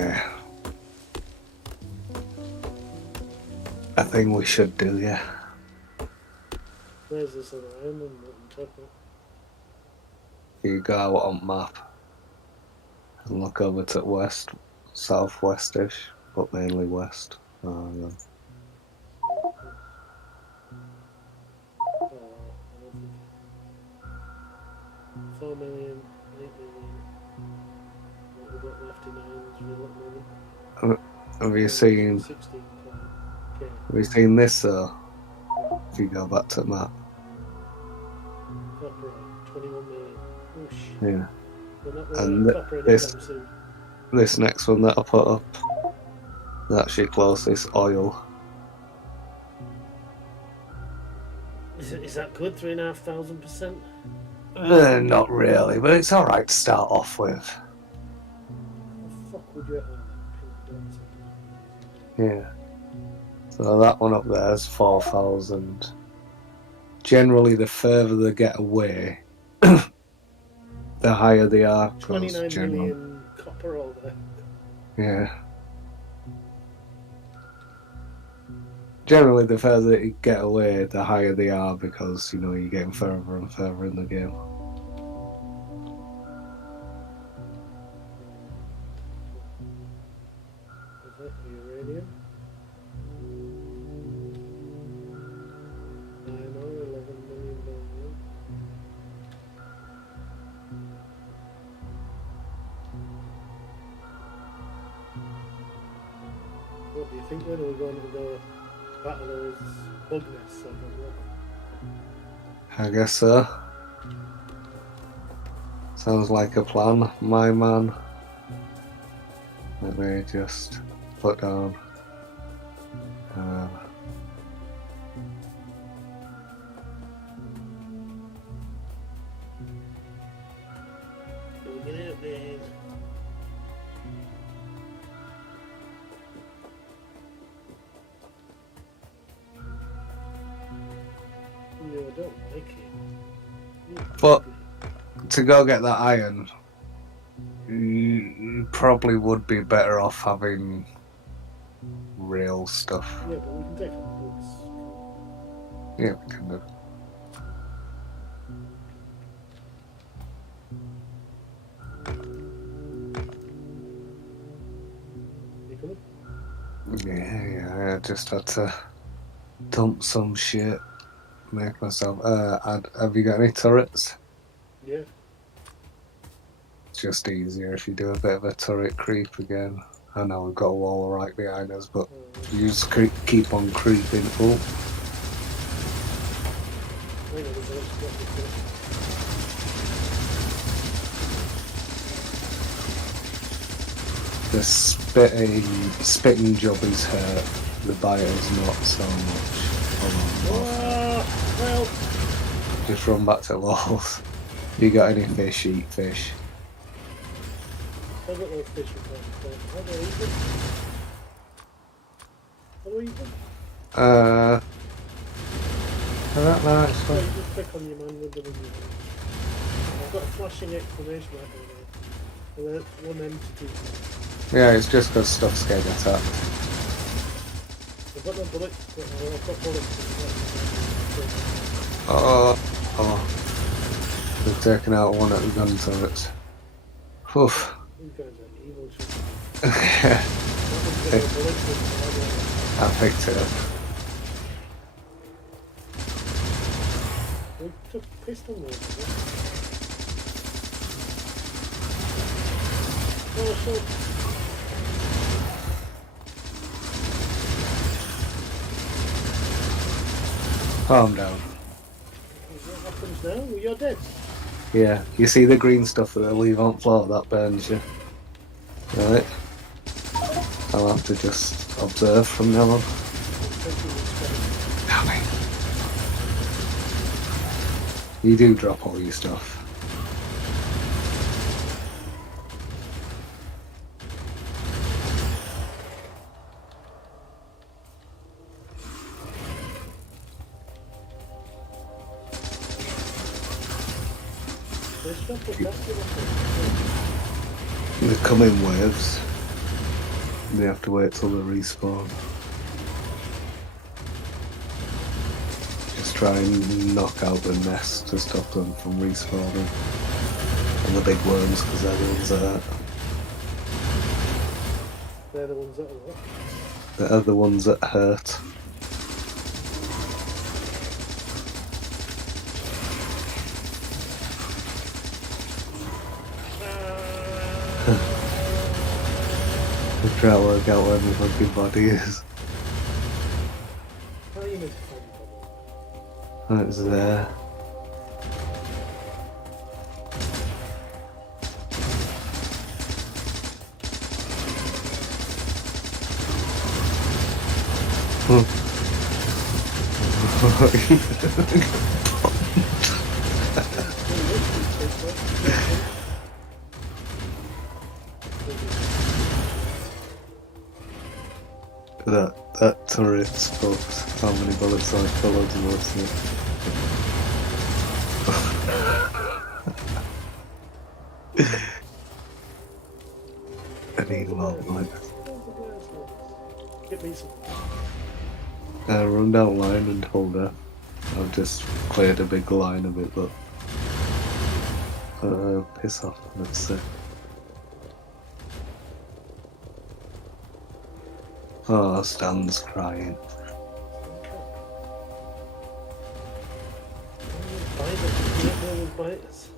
a thing we should do, yeah. Where's this other iron and what I'm talking about? You go out on map and look over to west, southwestish, but mainly west. 4 million, 8 million. What we got left in irons for a lot of money. Have you seen 16 K. have you seen this though? If you go back to Matt. Copper, 21 million. Whoosh. Yeah. We're not And running copper this- anytime soon. This next one that I put up. That's your closest oil. Is that good? 3,500%? Not really, but it's alright to start off with. The fuck would you have pink dots? Yeah. So that one up there is 4,000. Generally, the further they get away, the higher they are. 29 million copper all there. Yeah. Generally, the further you get away, the higher they are because, you know, you're getting further and further in the game. Is that uranium? Iron ore, 11 million dollars. What do you think then? Are we going to go battle those bug nests on the rock? I guess so. Sounds like a plan, my man. Let me just put down. Get out, man. No, I don't like it. But to go get that iron, you probably would be better off having real stuff. Yeah, but we can take on books. Yeah, we can do. You coming? Yeah, I just had to dump some shit, make myself. Have you got any turrets? Yeah. It's just easier if you do a bit of a turret creep again. I know we've got a wall right behind us, but you just keep on creeping. Oh, I know there's a lot of stuff. the spitting job is hurt. The biter's not so much. Well, Just run back to the walls. You got any fish? Eat fish. I've got no fish with that. How do I eat them? How do I eat them? I don't know So actually. you just click on your man with them in your hand. I've got a flashing exclamation mark over there. And that's one entity. Yeah, it's just because stuff's getting attacked. I've got no bullets, but I've got bullets. Oh. We've taken out one of the gun turrets. Oof. These guys are evil shit. I That one's got no bullets in it. picked it up. We took pistol loads. Oh, shit. Calm down. What happens now? Well, you're dead. Yeah, you see the green stuff that they leave on floor, that burns you. Right? I'll have to just observe from now on. Damn it. You do drop all your stuff. They come in waves. They have to wait till they respawn. Just try and knock out the nest to stop them from respawning. And the big worms, because they're the ones that hurt. They're the ones that are what? They're the ones that hurt. Try to work out where my fucking body is. How are you meant to find your body? It's there. That turret's fucked. How many bullets I followed towards it? I need more bullets. Get me some. Run down line and hold her. I've just cleared a big line of it, but piss off, that's it. Oh, Stan's crying. Biters.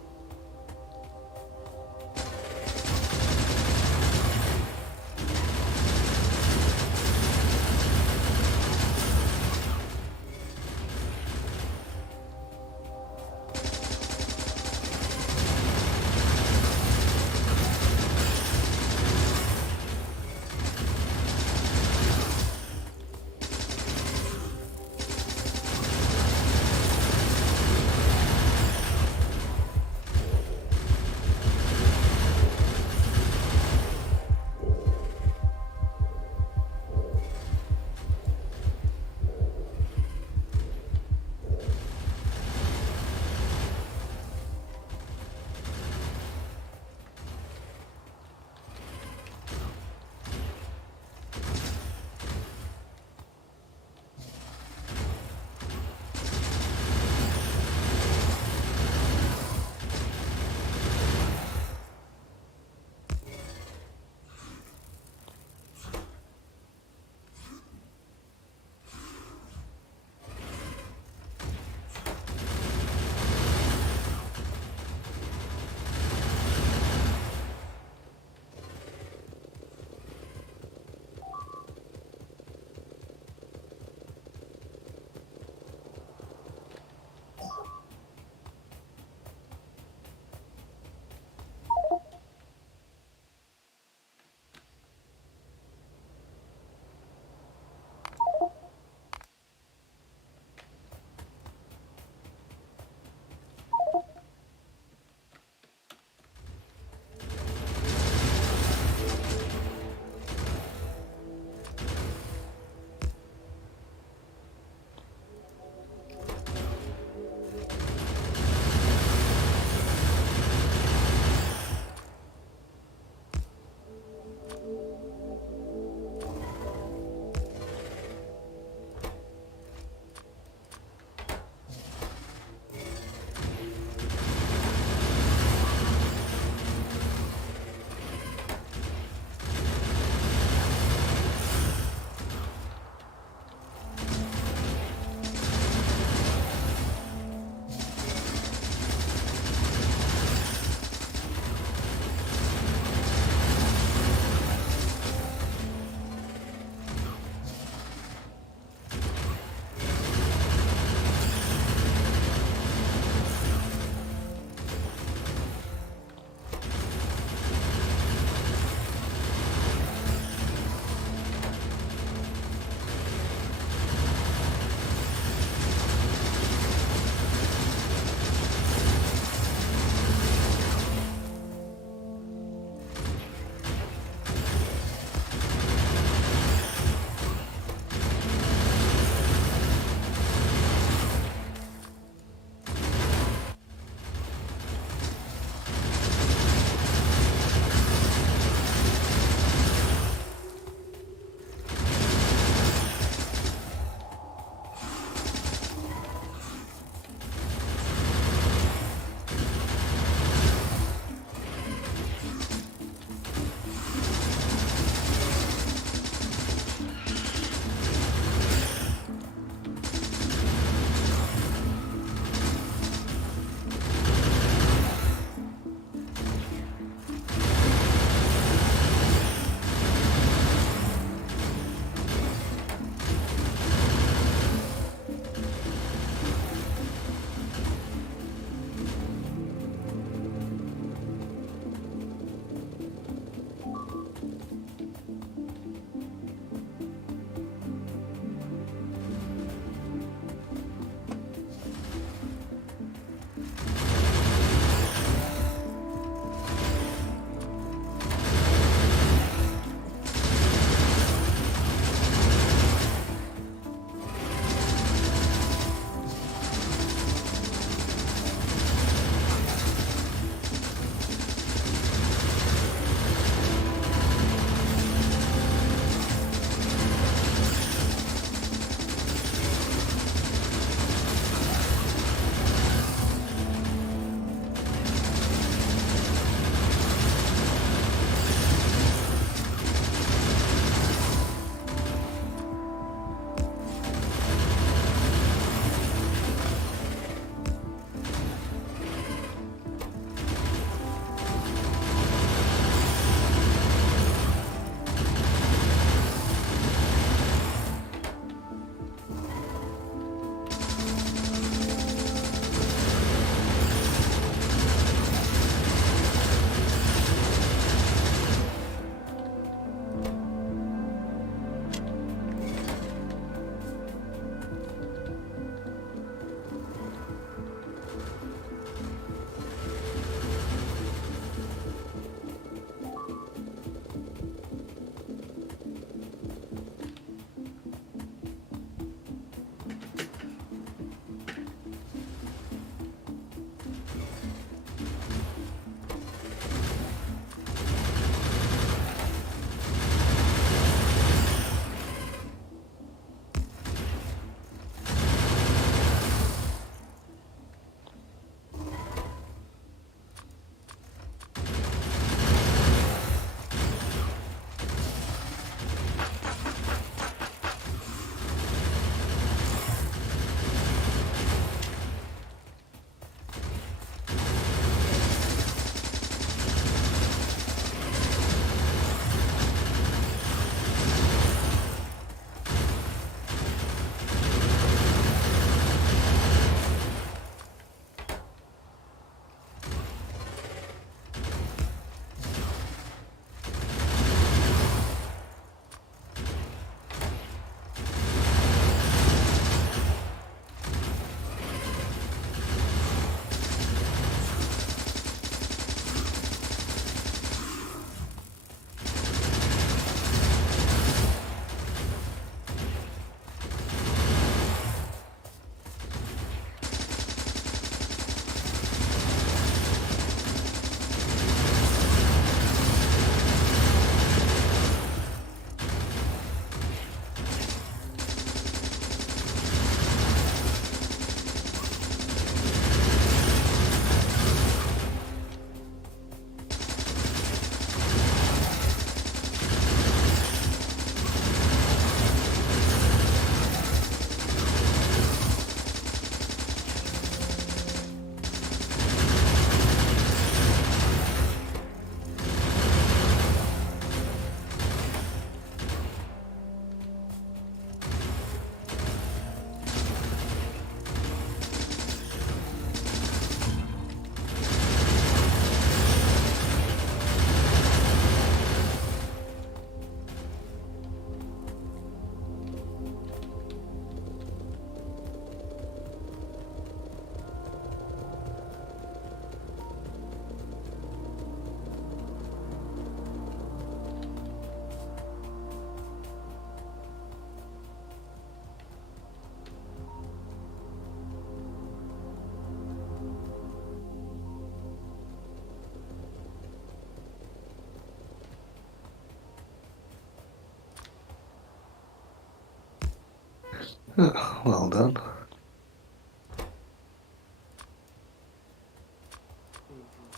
Oh, well done.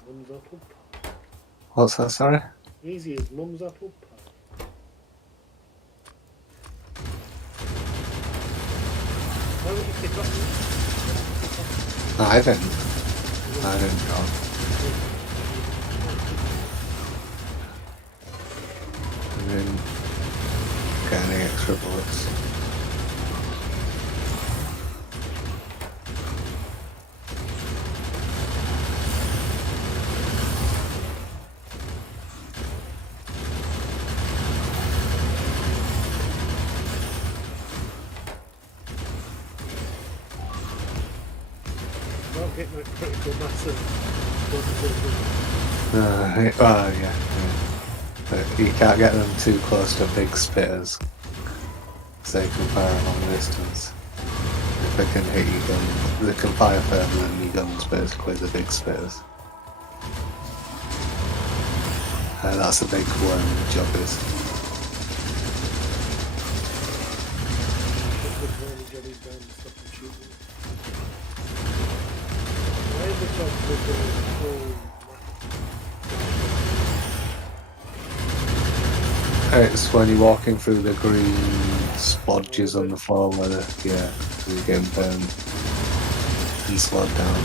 Mum's apple pie. What's that, sorry? Easy as mum's apple pie. Why would you kick off? No, I didn't. I didn't go. I didn't get any extra bullets. Not getting that critical mass of Oh, yeah. But you can't get them too close to big spitters. So they can fire a long distance. If they can hit your gun, they can fire further than your guns, basically, the big spitters. That's a big worm job is. It's when you're walking through the green splodges on the floor where you're getting burned and slowed down.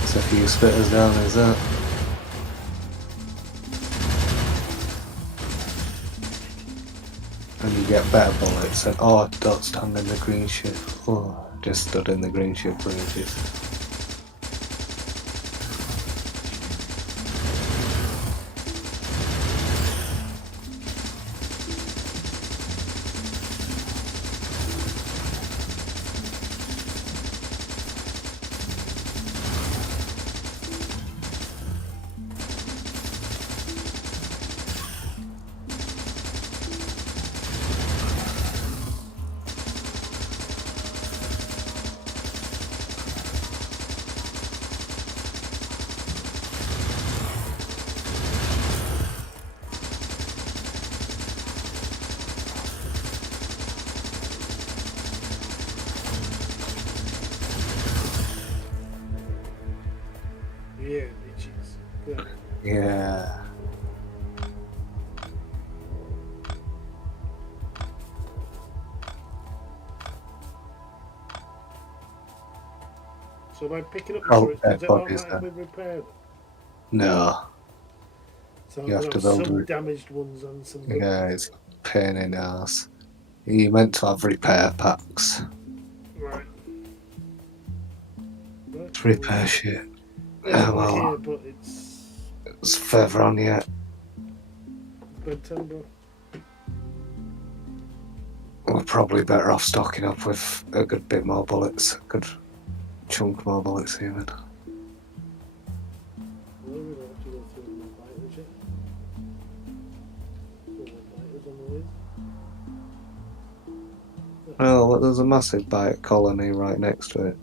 There's a few spitters down, is that? And you get better bullets and don't stand in the green shit. Oh, just stood in the green shit for ages. Yeah, bitches. Good. Yeah. So by picking up the Oh, turrets, does it bodies automatically repair them? No. So You I'm have going to to have build some damaged ones and some good Yeah, ones. it's a pain in the ass. You're meant to have repair packs. Right. To repair shit. There's Yeah, one well, here, but it's it's further on yet. bedtime, bro. We're probably better off stocking up with a good bit more bullets. A good chunk more bullets even. Well, we don't have to go through the biters yet. Biters on the way. Oh, well, there's a massive bite colony right next to it.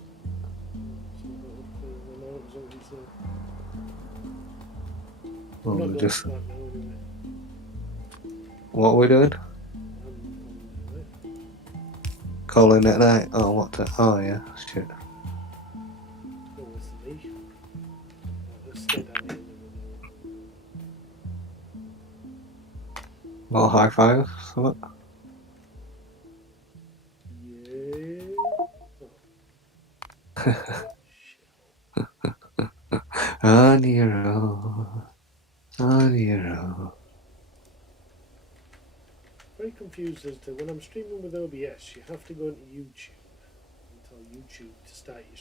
I'm Well, not we going just... to that now anyway. What are we doing? I'm right. Calling it night? Oh, what the... Oh, yeah, shit. Oh, it's me. Let's stay down here. More high five? Something? Yeah. On your own. On your own. Very confused as to when I'm streaming with OBS, you have to go into YouTube and tell YouTube to start your